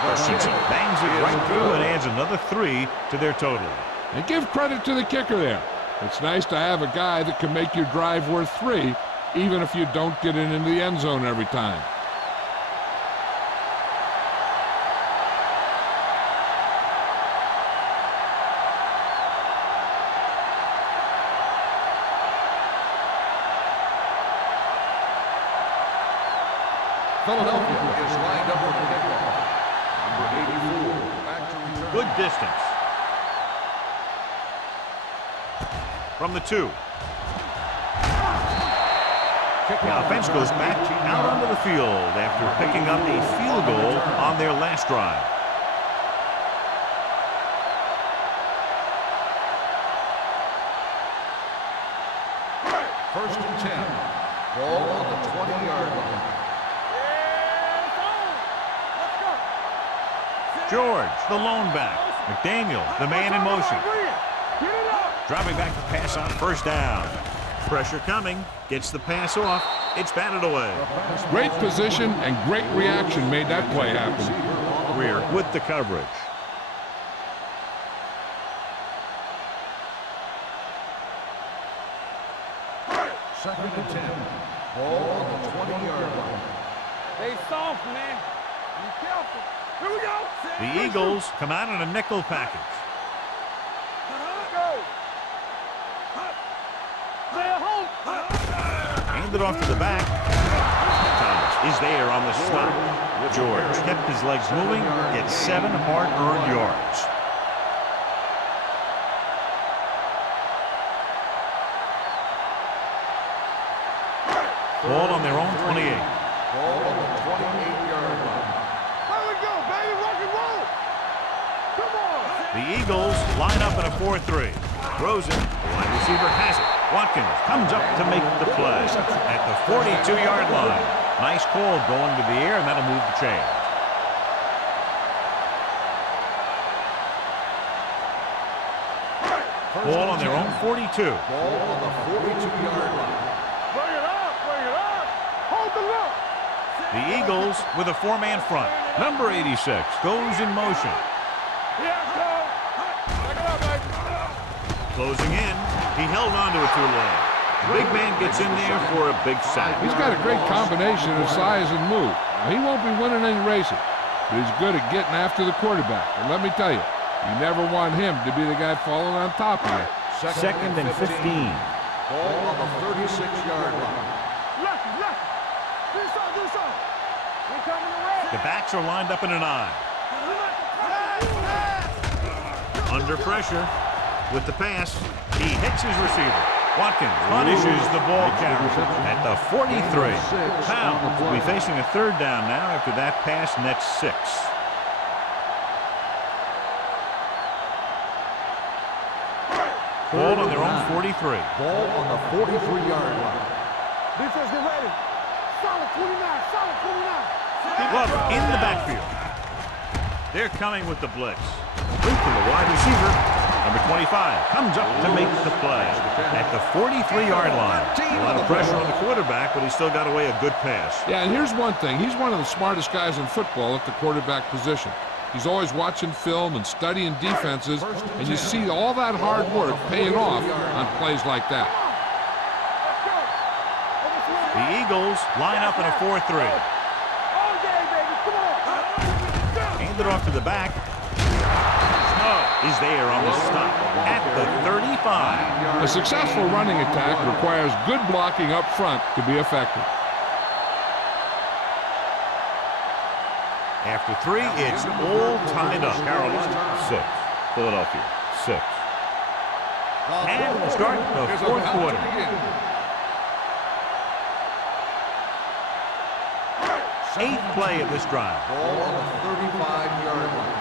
Washington bangs it right through and adds another 3 to their total. And give credit to the kicker there. It's nice to have a guy that can make your drive worth 3, even if you don't get it into the end zone every time. Philadelphia is lined up for the kickoff. Number 84, back to return. Good distance. From the 2. The offense goes back out onto the field after picking up a field goal on their last drive. First and 10. Ball on the 20-yard line. George, the lone back. McDaniel, the man in motion. Dropping back to pass on first down. Pressure coming. Gets the pass off. It's batted away. Great position and great reaction made that play happen. Greer with the coverage. Second and 10. Ball on the 20-yard line. Stay soft, man. Be careful. Here we go. The Eagles come out in a nickel package. Go. Stay at home. Handed off to the back. Thomas is there on the stop. George kept his legs moving, gets 7 hard-earned yards. Ball on their own 28. Ball on the 28-yard line. There we go, baby. Rock and roll. Come on. The Eagles line up in a 4-3. Throws it. The wide receiver has it. Watkins comes up to make the play at the 42-yard line. Nice call going to the air, and that'll move the chain. Ball on their own 42. Ball on the 42-yard line. Bring it up. Bring it up. Hold the look. The Eagles with a 4-man front. Number 86 goes in motion. Yeah, go. Check it out, baby. Closing in. He held on to it too long. Big man gets in there for a big sack. He's got a great combination of size and move. Now, he won't be winning any races, but he's good at getting after the quarterback. And let me tell you, you never want him to be the guy falling on top of you. Second and 15. Ball on the 36-yard line. Left. Do something. We coming around. The backs are lined up in an I. Under pressure with the pass. He hits his receiver. Watkins punishes the ball carrier at the 43. Pound will be facing a third down now after that pass nets 6. Ball on their own 43. Ball on the 43-yard line. Defense, get ready. Solid 29. Glover in the backfield. They're coming with the blitz. Link to the wide receiver. Number 25 comes up to make the play at the 43-yard line. A lot of pressure on the quarterback, but he still got away a good pass. Yeah, and here's one thing. He's one of the smartest guys in football at the quarterback position. He's always watching film and studying defenses, and you see all that hard work paying off on plays like that. The Eagles line up in a 4-3. Hand it off to the back. Snow is there on the stop at the 35. A successful running attack requires good blocking up front to be effective. After 3, it's all tied up. Carolina 6, Philadelphia 6. And we'll start the fourth quarter. Eighth play of this drive. Ball on the 35-yard line.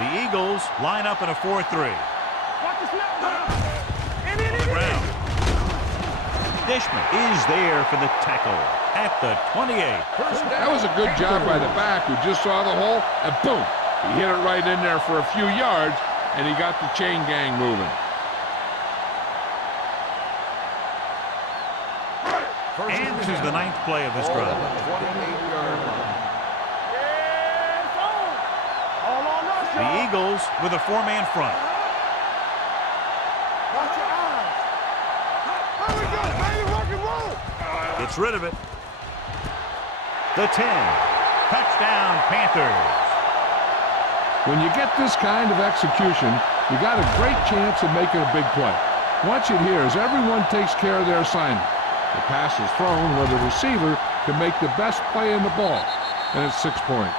The Eagles line up in a 4-3. On the ground. Dishman is there for the tackle at the 28. That was a good job by the back who just saw the hole, and boom, he hit it right in there for a few yards, and he got the chain gang moving. And this is the ninth play of this drive. 28-yard line. The Eagles with a 4-man front. Watch your eyes. There we go, baby, rock and roll. Gets rid of it. The 10. Touchdown, Panthers. When you get this kind of execution, you got a great chance of making a big play. Watch it here as everyone takes care of their assignment. The pass is thrown where the receiver can make the best play in the ball, and it's 6 points.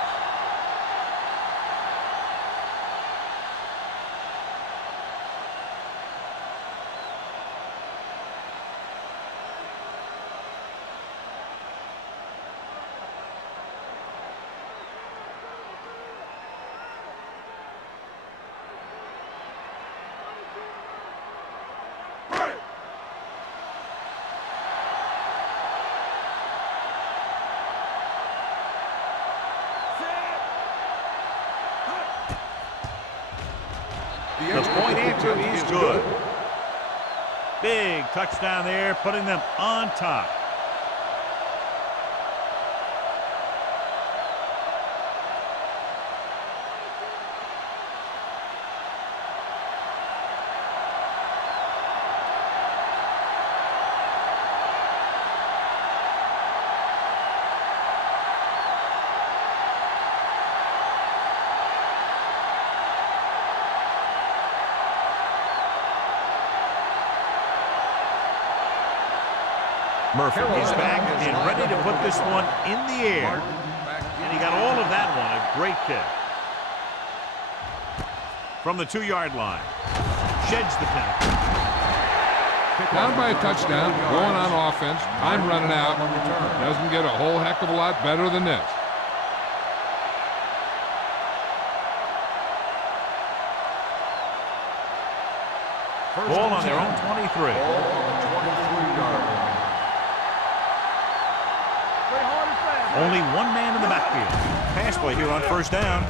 The point answer is good. Big touchdown there, putting them on top. Murphy is back and ready to put this one in the air. And he got all of that one. A great kick. From the 2-yard line. Sheds the penalty. Down by a touchdown, going on offense, time running out. Doesn't get a whole heck of a lot better than this. Ball on their own 23. Ball on the 23-yard line. Only one man in the backfield. Pass play here on first down.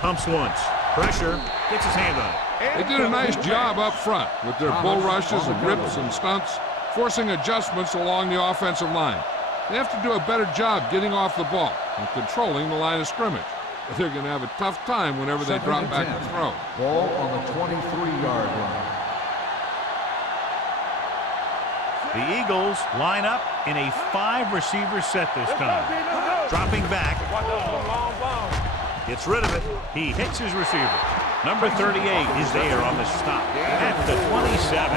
Pumps once. Pressure. Gets his hand on it. They did a nice job up front with their bull rushes and rips and stunts, forcing adjustments along the offensive line. They have to do a better job getting off the ball and controlling the line of scrimmage. They're going to have a tough time whenever they drop back to throw. Ball on the 23-yard line. The Eagles line up in a 5-receiver set this time. Dropping back. Gets rid of it. He hits his receiver. Number 38 is there on the stop at the 27.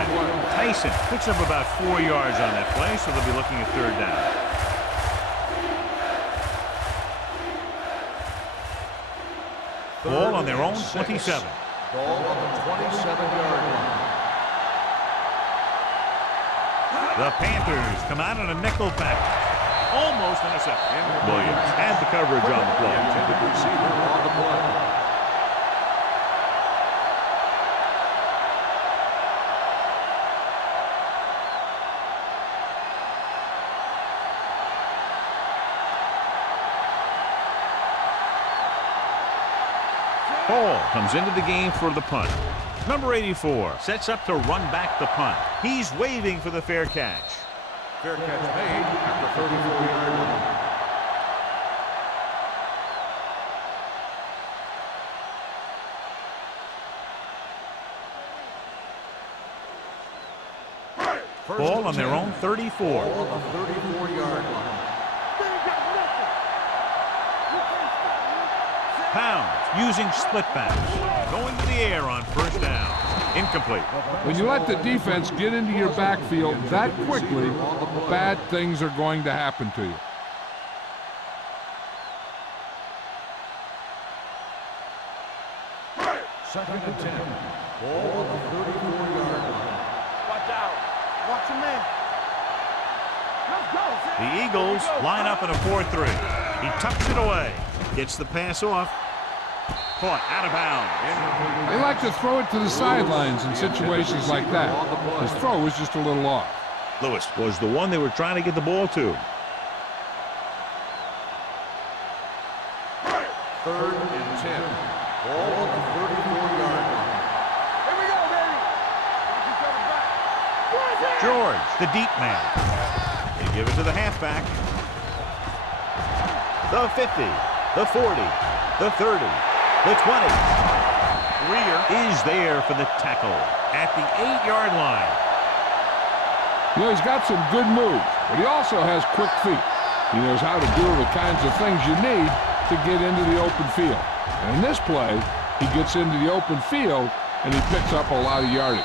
Tyson picks up about 4 yards on that play, so they'll be looking at third down. Ball on their own 27. Ball on the 27-yard line. The Panthers come out in a nickel package. Almost intercepted. Williams had the coverage on the play. Intended receiver on the play. Hall comes into the game for the punt. Number 84 sets up to run back the punt. He's waving for the fair catch. Fair catch made at the 34-yard line. Ball on their own 34. Ball on the 34-yard line. Pounds using split backs. Going to the air on first down. Incomplete. When you let the defense get into your backfield that quickly, bad things are going to happen to you. Second and 10. Ball on the 34-yard line. Watch out. Watch your man. Let's go. The Eagles line up in a 4-3. He tucks it away. Gets the pass off. Caught out of bounds. They like to throw it to the sidelines in situations like that. His throw was just a little off. Lewis was the one they were trying to get the ball to. Third and 10. Ball on the 34-yard line. Here we go, baby. Watch each other back. George, the deep man. They give it to the halfback. The 50, the 40, the 30, the 20. Greer is there for the tackle at the 8-yard line. You know, he's got some good moves, but he also has quick feet. He knows how to do the kinds of things you need to get into the open field. And in this play, he gets into the open field and he picks up a lot of yardage.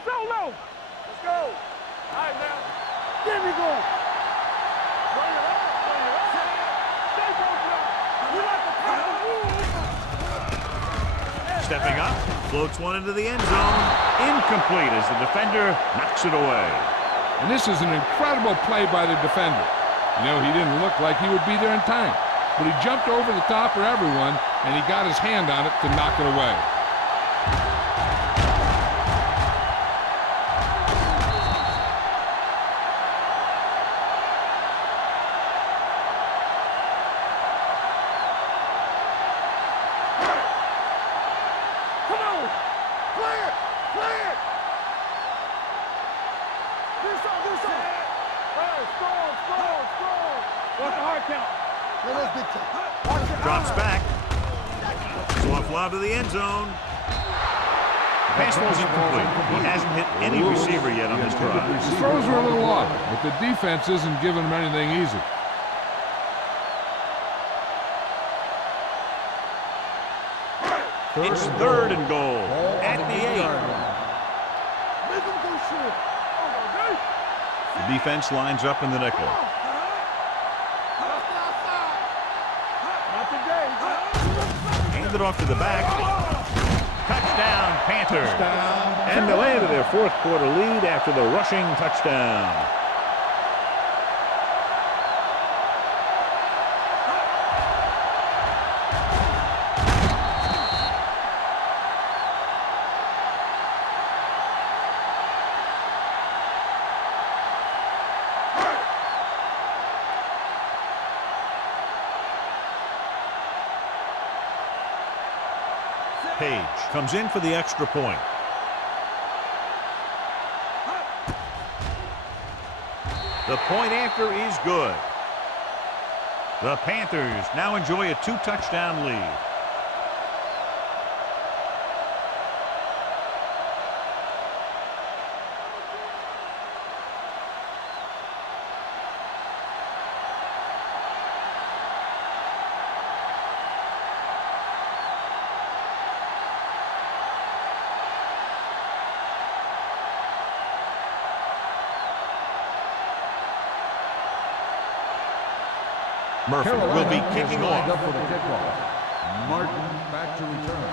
Solo. Let's go. All right, now. There we go. Bring it up. Stay focused. We like to tackle. Stepping up, floats one into the end zone. Incomplete as the defender knocks it away. And this is an incredible play by the defender. You know, he didn't look like he would be there in time, but he jumped over the top of everyone, and he got his hand on it to knock it away. Drops back. Soft lob to the end zone. Pass ball's incomplete. He hasn't hit any receiver yet on this drive. His throws were a little off, but the defense isn't giving him anything easy. It's third and goal at the 8. The defense lines up in the nickel. Handed off to the back. Touchdown, Panthers. And they landed their fourth quarter lead after the rushing touchdown. Page comes in for the extra point. The point after is good. The Panthers now enjoy a 2-touchdown lead. Murphy will be kicking off. Up for the kickoff. Martin back to return.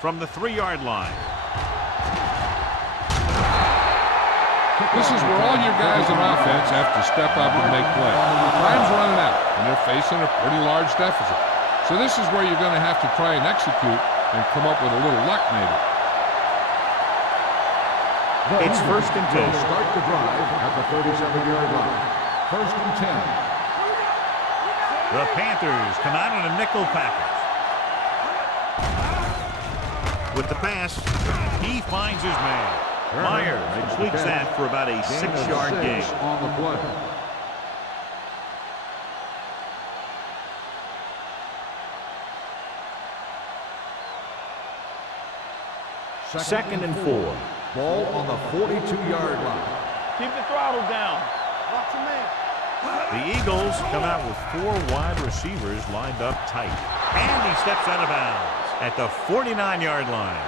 From the 3-yard line. This is where all your guys on offense have to step up and make plays. Time's running out, and they're facing a pretty large deficit. So this is where you're going to have to try and execute and come up with a little luck, maybe. It's 1st and 10. Start the drive at the 37-yard line. 1st and 10. The Panthers come out in a nickel package. With the pass, he finds his man. Myers completes that for about a 6-yard gain. On the play. Second and 4. Ball on the 42-yard line. Keep the throttle down. Watch your man. The Eagles come out with 4 wide receivers lined up tight. And he steps out of bounds at the 49-yard line.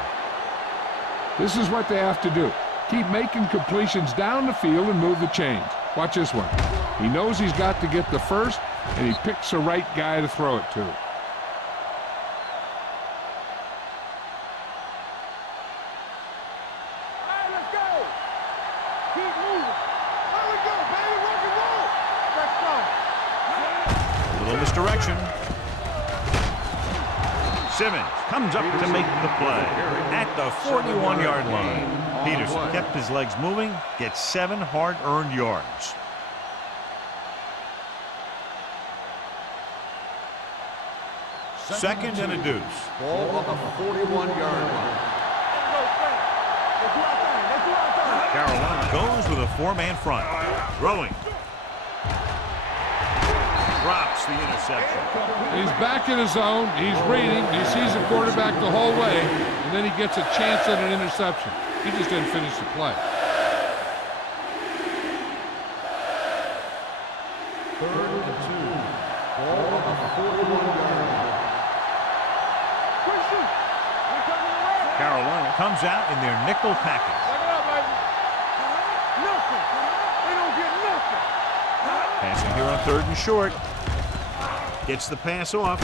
This is what they have to do. Keep making completions down the field and move the chains. Watch this one. He knows he's got to get the first, and he picks the right guy to throw it to. All right, let's go. Keep moving. There we go, baby. Rock and roll. Let's go. A little misdirection. Simmons comes up to make the play at the 41-yard line. Peterson kept his legs moving, gets 7 hard-earned yards. Second and a deuce. Ball on the 41-yard line. Carolina goes with a 4-man front. Throwing. Drops the interception. He's back in his zone. He's reading. He sees the quarterback the whole way, and then he gets a chance at an interception. He just didn't finish the play. 3rd and 2. Ball on the 41-yard line. Carolina comes out in their nickel package. Nothing. They don't get nothing. Passing here on 3rd and short. Gets the pass off.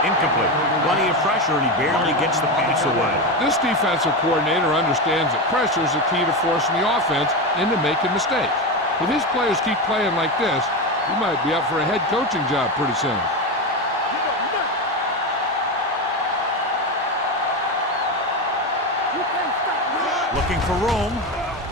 Incomplete. Plenty of pressure, and he barely gets the pass away. This defensive coordinator understands that pressure is the key to forcing the offense into making mistakes. If his players keep playing like this, he might be up for a head coaching job pretty soon. Looking for room.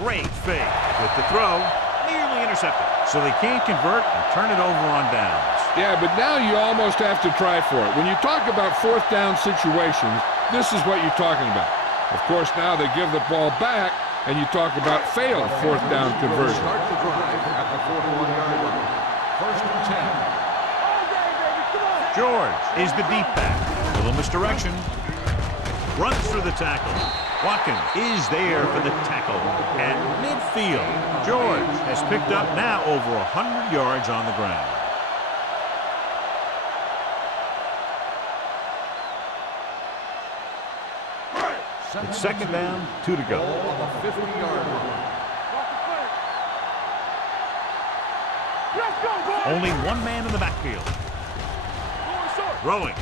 Great fake with the throw. Nearly intercepted. So they can't convert and turn it over on downs. Yeah, but now you almost have to try for it. When you talk about 4th down situations, this is what you're talking about. Of course, now they give the ball back, and you talk about failed 4th down conversion. Start the drive at the 41-yard line. 1st and 10. George is the deep back. Little misdirection. Runs through the tackle. Watkins is there for the tackle at midfield. George has picked up now over 100 yards on the ground. It's 2nd down, 2 to go. Ball on the 50-yard line. Let's go, boys. Only 1 man in the backfield. Throwing.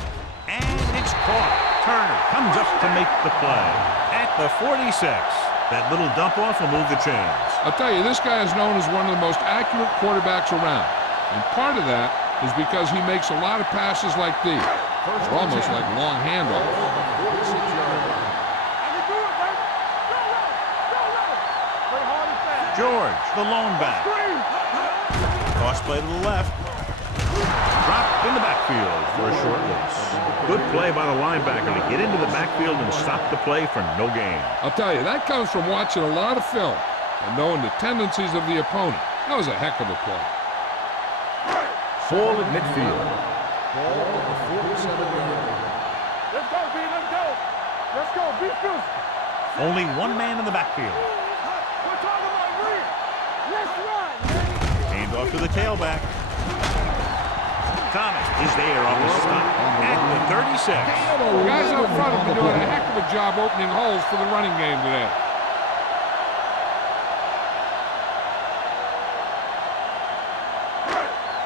And it's caught. Turner comes up to make the play at the 46. That little dump-off will move the chains. I'll tell you, this guy is known as one of the most accurate quarterbacks around. And part of that is because he makes a lot of passes like these. They're almost like long handoffs. George, the lone back. Toss play to the left. Dropped in the backfield for a short loss. Good play by the linebacker to get into the backfield and stop the play for no gain. I'll tell you, that comes from watching a lot of film and knowing the tendencies of the opponent. That was a heck of a play. Fall at midfield. Ball on the 47-yard line. Let's go, B. Let's go. Let's go. Be fierce. Only 1 man in the backfield. We're talking about real. Let's run, man. Hand off to the tailback. Thomas is there on the stop at the 36. The guys up front have been doing a heck of a job opening holes for the running game today.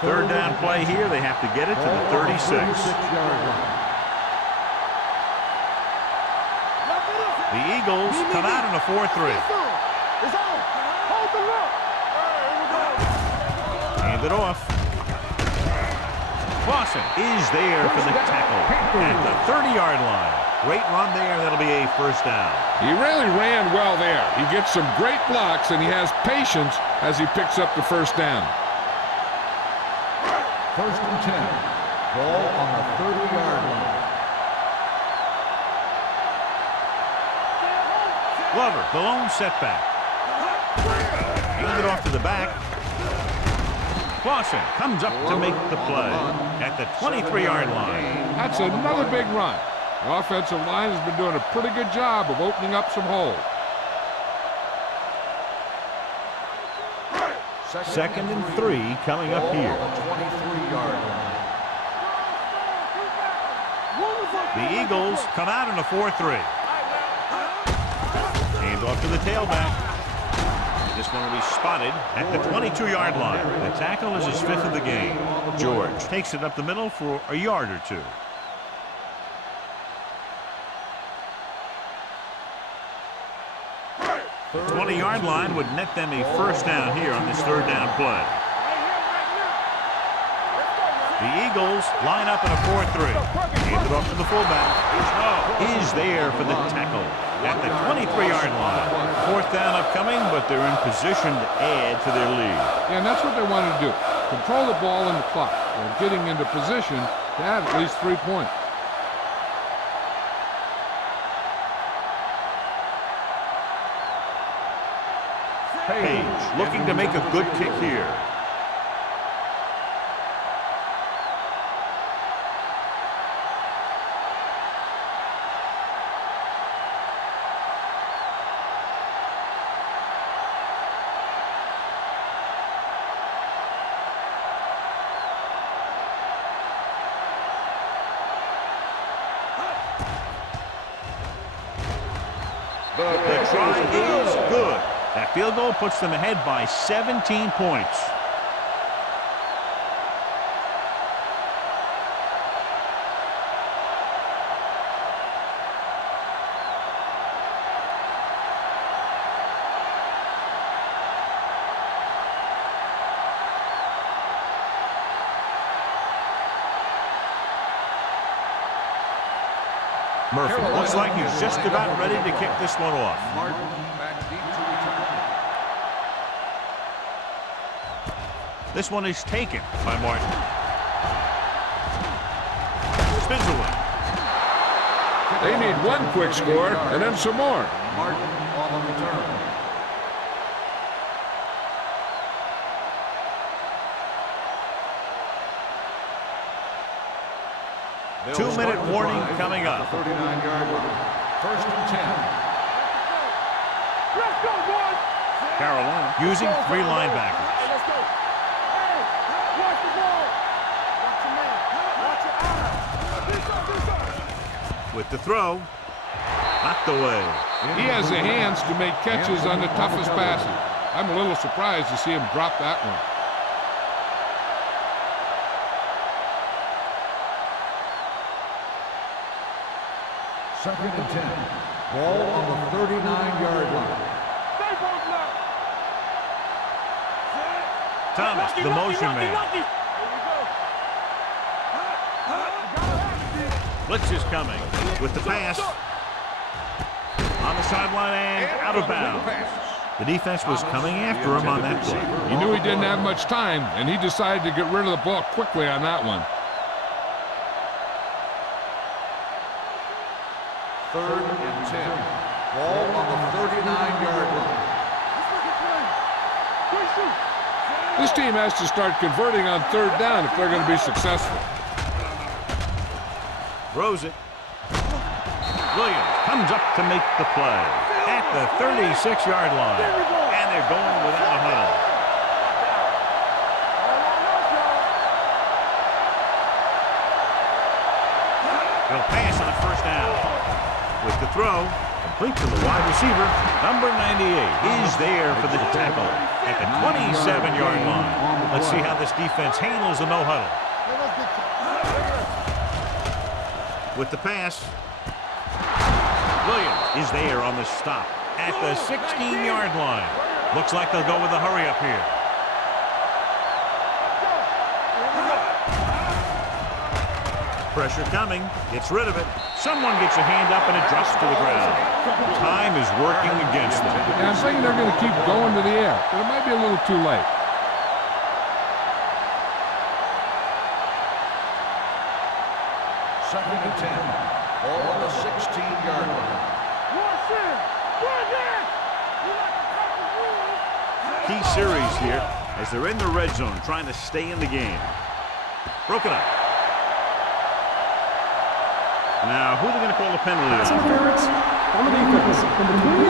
Third down play here. They have to get it to the 36. The Eagles come out in a 4-3. Hand it off. Clausen is there for the tackle at the 30-yard line. Great run there. That'll be a first down. He really ran well there. He gets some great blocks, and he has patience as he picks up the first down. 1st and 10. Ball on the 30-yard line. Glover, the lone setback. Hand it off to the back. Clausen comes up to make the play at the 23-yard line. That's another big run. The offensive line has been doing a pretty good job of opening up some holes. 2nd and 3 coming up here. 23-yard line. The Eagles come out in a 4-3. Hand off to the tailback. This one will be spotted at the 22-yard line. The tackle is his 5th of the game. George takes it up the middle for a yard or two. The 20-yard line would net them a first down here on this 3rd down play. The Eagles line up in a 4-3. Hand it off to the fullback. Is there for the tackle at the 23-yard line. 4th down upcoming, but they're in position to add to their lead. Yeah, and that's what they wanted to do. Control the ball in the clock. They're getting into position to add at least 3 points. Page looking to make a good kick here. The try is good. That field goal puts them ahead by 17 points. Murphy looks like he's just about ready to kick this one off. Martin back deep to return. This one is taken by Martin. Spins away. They need one quick score and then some more. Martin on the return. They'll 2-minute start the warning drive coming at up. the 39-yard line. 1st and 10. Let's go, boys! Carolina using 3 linebackers. Hey, let's go. Hey, watch the ball. Watch your man. Watch your eyes. Defense. With the throw, knocked away. He has the hands to make catches on the toughest passes. I'm a little surprised to see him drop that one. 2nd and 10. Ball on the 39-yard line. Stay both now. Thomas, the motion man. Here we go. Blitz is coming with the pass. On the sideline and out of bounds. The defense was coming after him on that play. He knew he didn't have much time, and he decided to get rid of the ball quickly on that one. 3rd and 10. Ball on the 39-yard line. This team has to start converting on 3rd down if they're going to be successful. Throws it. Williams comes up to make the play at the 36-yard line. And they're going without a huddle. He'll pass on 1st down. With the throw, complete to the wide receiver, number 98. He's there for the tackle at the 27-yard line. Let's see how this defense handles a no-huddle. With the pass, Williams is there on the stop at the 16-yard line. Looks like they'll go with a hurry up here. Pressure coming. Gets rid of it. Someone gets a hand up and it drops to the ground. Time is working against them. Yeah, I'm thinking they're going to keep going to the air, but it might be a little too late. Second and 10. Ball on the 16-yard line. Key series here as they're in the red zone trying to stay in the game. Broken up. Now, who are they going to call a penalty on? Interference on the defense. Number 28.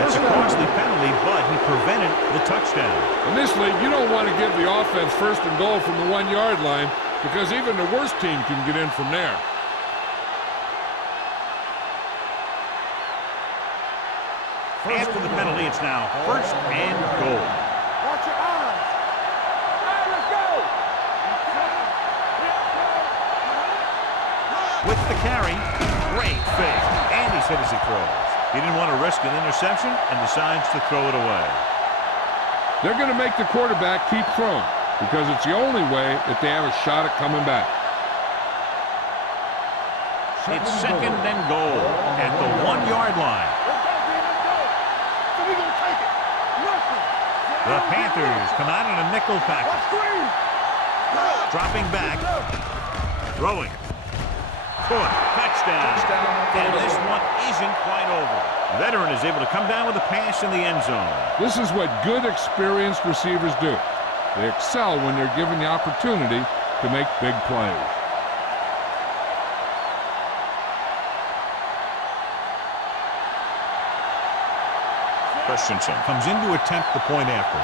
That's a costly penalty, but he prevented the touchdown. In this league, you don't want to give the offense first and goal from the 1-yard line because even the worst team can get in from there. After the penalty, it's now first and goal. Watch your eyes. Hey, let's go. With the carry, great fake. And he's hit as he throws. He didn't want to risk an interception and decides to throw it away. They're going to make the quarterback keep throwing because it's the only way that they have a shot at coming back. It's second and goal at the 1-yard line. The Panthers come out in a nickel package. Dropping back. Throwing. Caught. Touchdown. And this one isn't quite over. The veteran is able to come down with a pass in the end zone. This is what good, experienced receivers do. They excel when they're given the opportunity to make big plays. Christensen comes in to attempt the point after.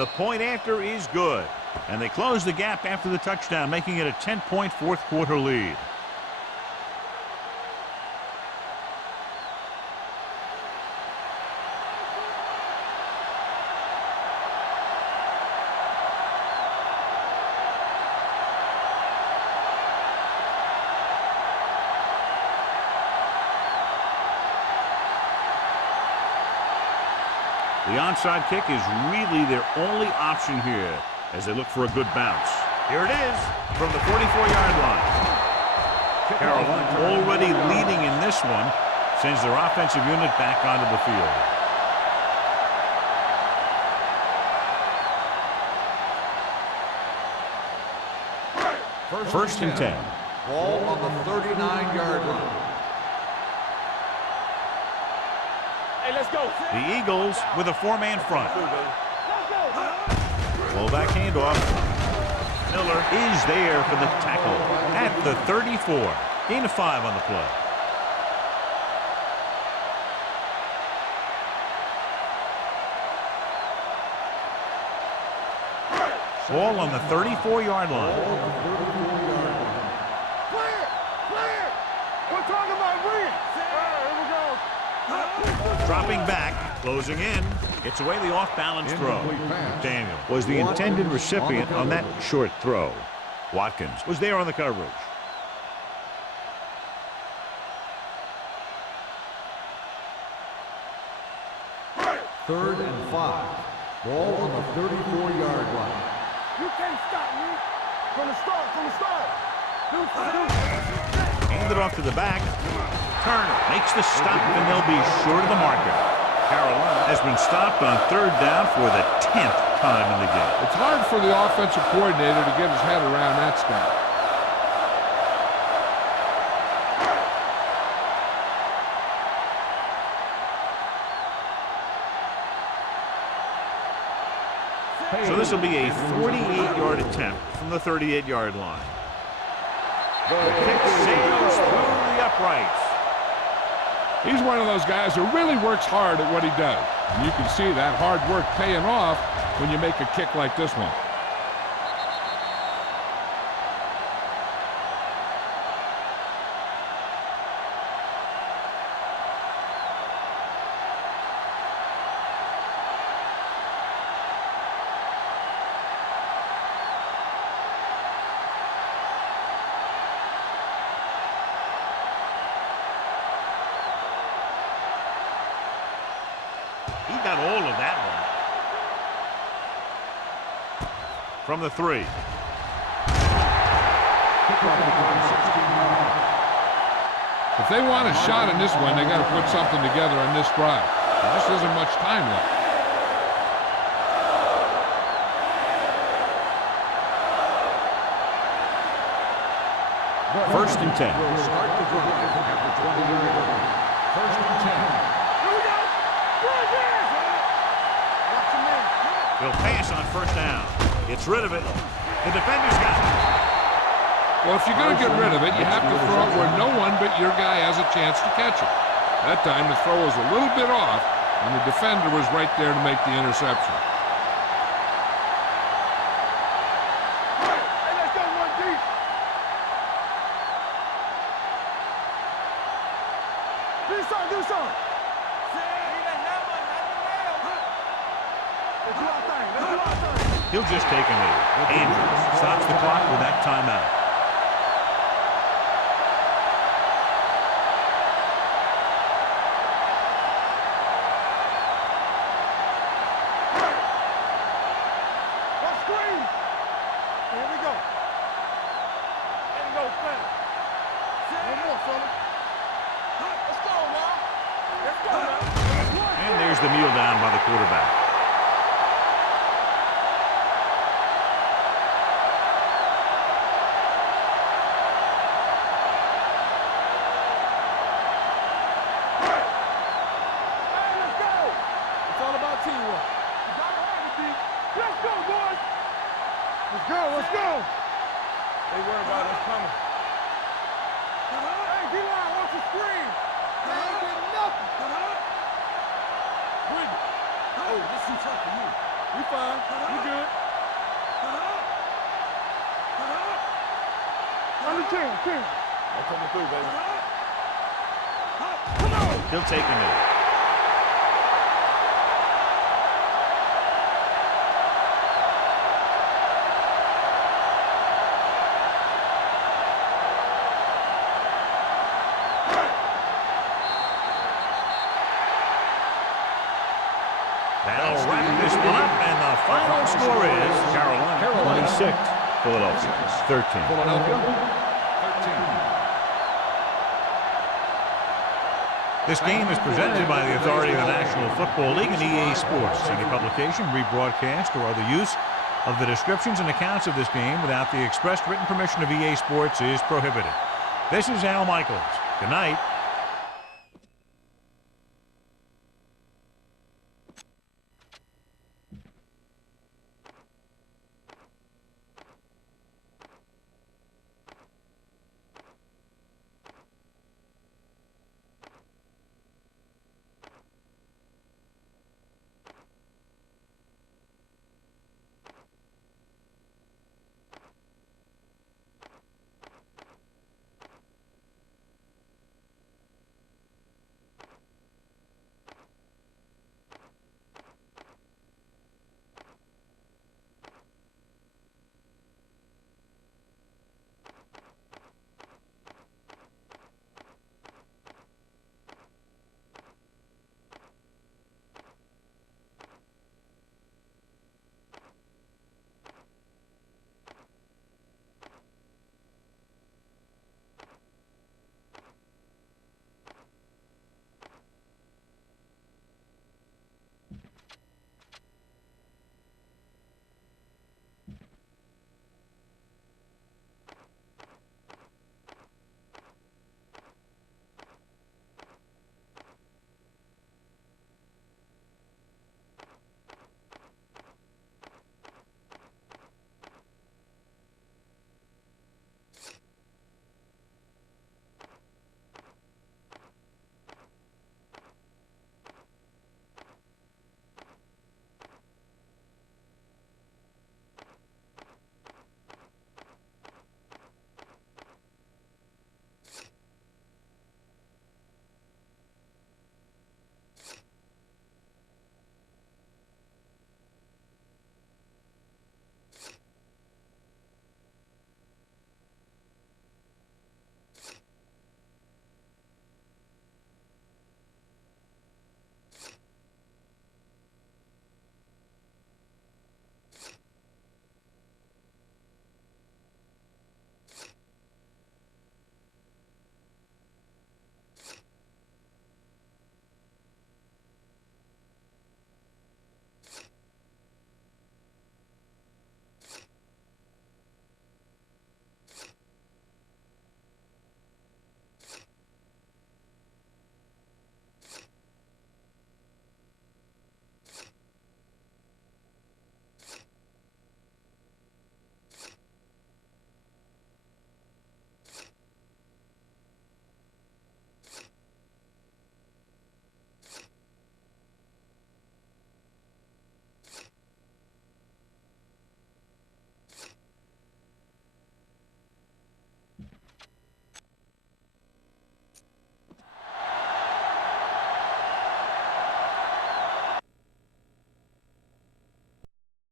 The point after is good. And they close the gap after the touchdown, making it a 10-point fourth-quarter lead. The onside kick is really their only option here as they look for a good bounce. Here it is from the 44-yard line. Carolina already leading in this one, sends their offensive unit back onto the field. First and 10. Ball on the 39-yard line. Hey, let's go. The Eagles with a 4-man front. Fullback handoff. Miller is there for the tackle at the 34. Gain of 5 on the play. Ball on the 34-yard line. Clear. We're talking about win. Here we go. Dropping back, closing in. Gets away the off-balance throw. Daniel was the intended recipient on that short throw. Watkins was there on the coverage. Third and 5. Ball on the 34-yard line. You can't stop me. From the start. Hand it off to the back. Turner makes the stop, and they'll be short of the marker. Carolina has been stopped on third down for the 10th time in the game. It's hard for the offensive coordinator to get his head around that stat. So this will be a 48-yard attempt from the 38-yard line. The kick sails through the uprights. He's one of those guys who really works hard at what he does. And you can see that hard work paying off when you make a kick like this one. got all of that one. From the 3. If they want a shot in this one, they got to put something together on this drive. There just isn't much time left. First and 10. Start the drive at the 20-yard line. First and 10. Here we go. Watch your man. He'll pass on first down. Gets rid of it. The defender's got it. Well, if you're going to get rid of it, you have to throw it where no one but your guy has a chance to catch it. That time, the throw was a little bit off, and the defender was right there to make the interception. Hey, let's go one deep. Do something, do something. Let's do our thing, let's do our thing. He'll just take a knee. Andrews stops the clock with that timeout. And there's the kneel down by the quarterback. Let's go. They worry about us coming. Hey, D-line, watch the screen. They ain't getting nothing. Wait. Oh, this is tough for you. We fine. We good. Under 10. I'm coming through, baby. Come on. He'll take a knee. That'll wrap this one up, and the final score is Carolina 26, Philadelphia 13. Philadelphia 13. This game is presented by the authority of the National Football League and EA Sports. Any publication, rebroadcast, or other use of the descriptions and accounts of this game without the expressed written permission of EA Sports is prohibited. This is Al Michaels. Good night.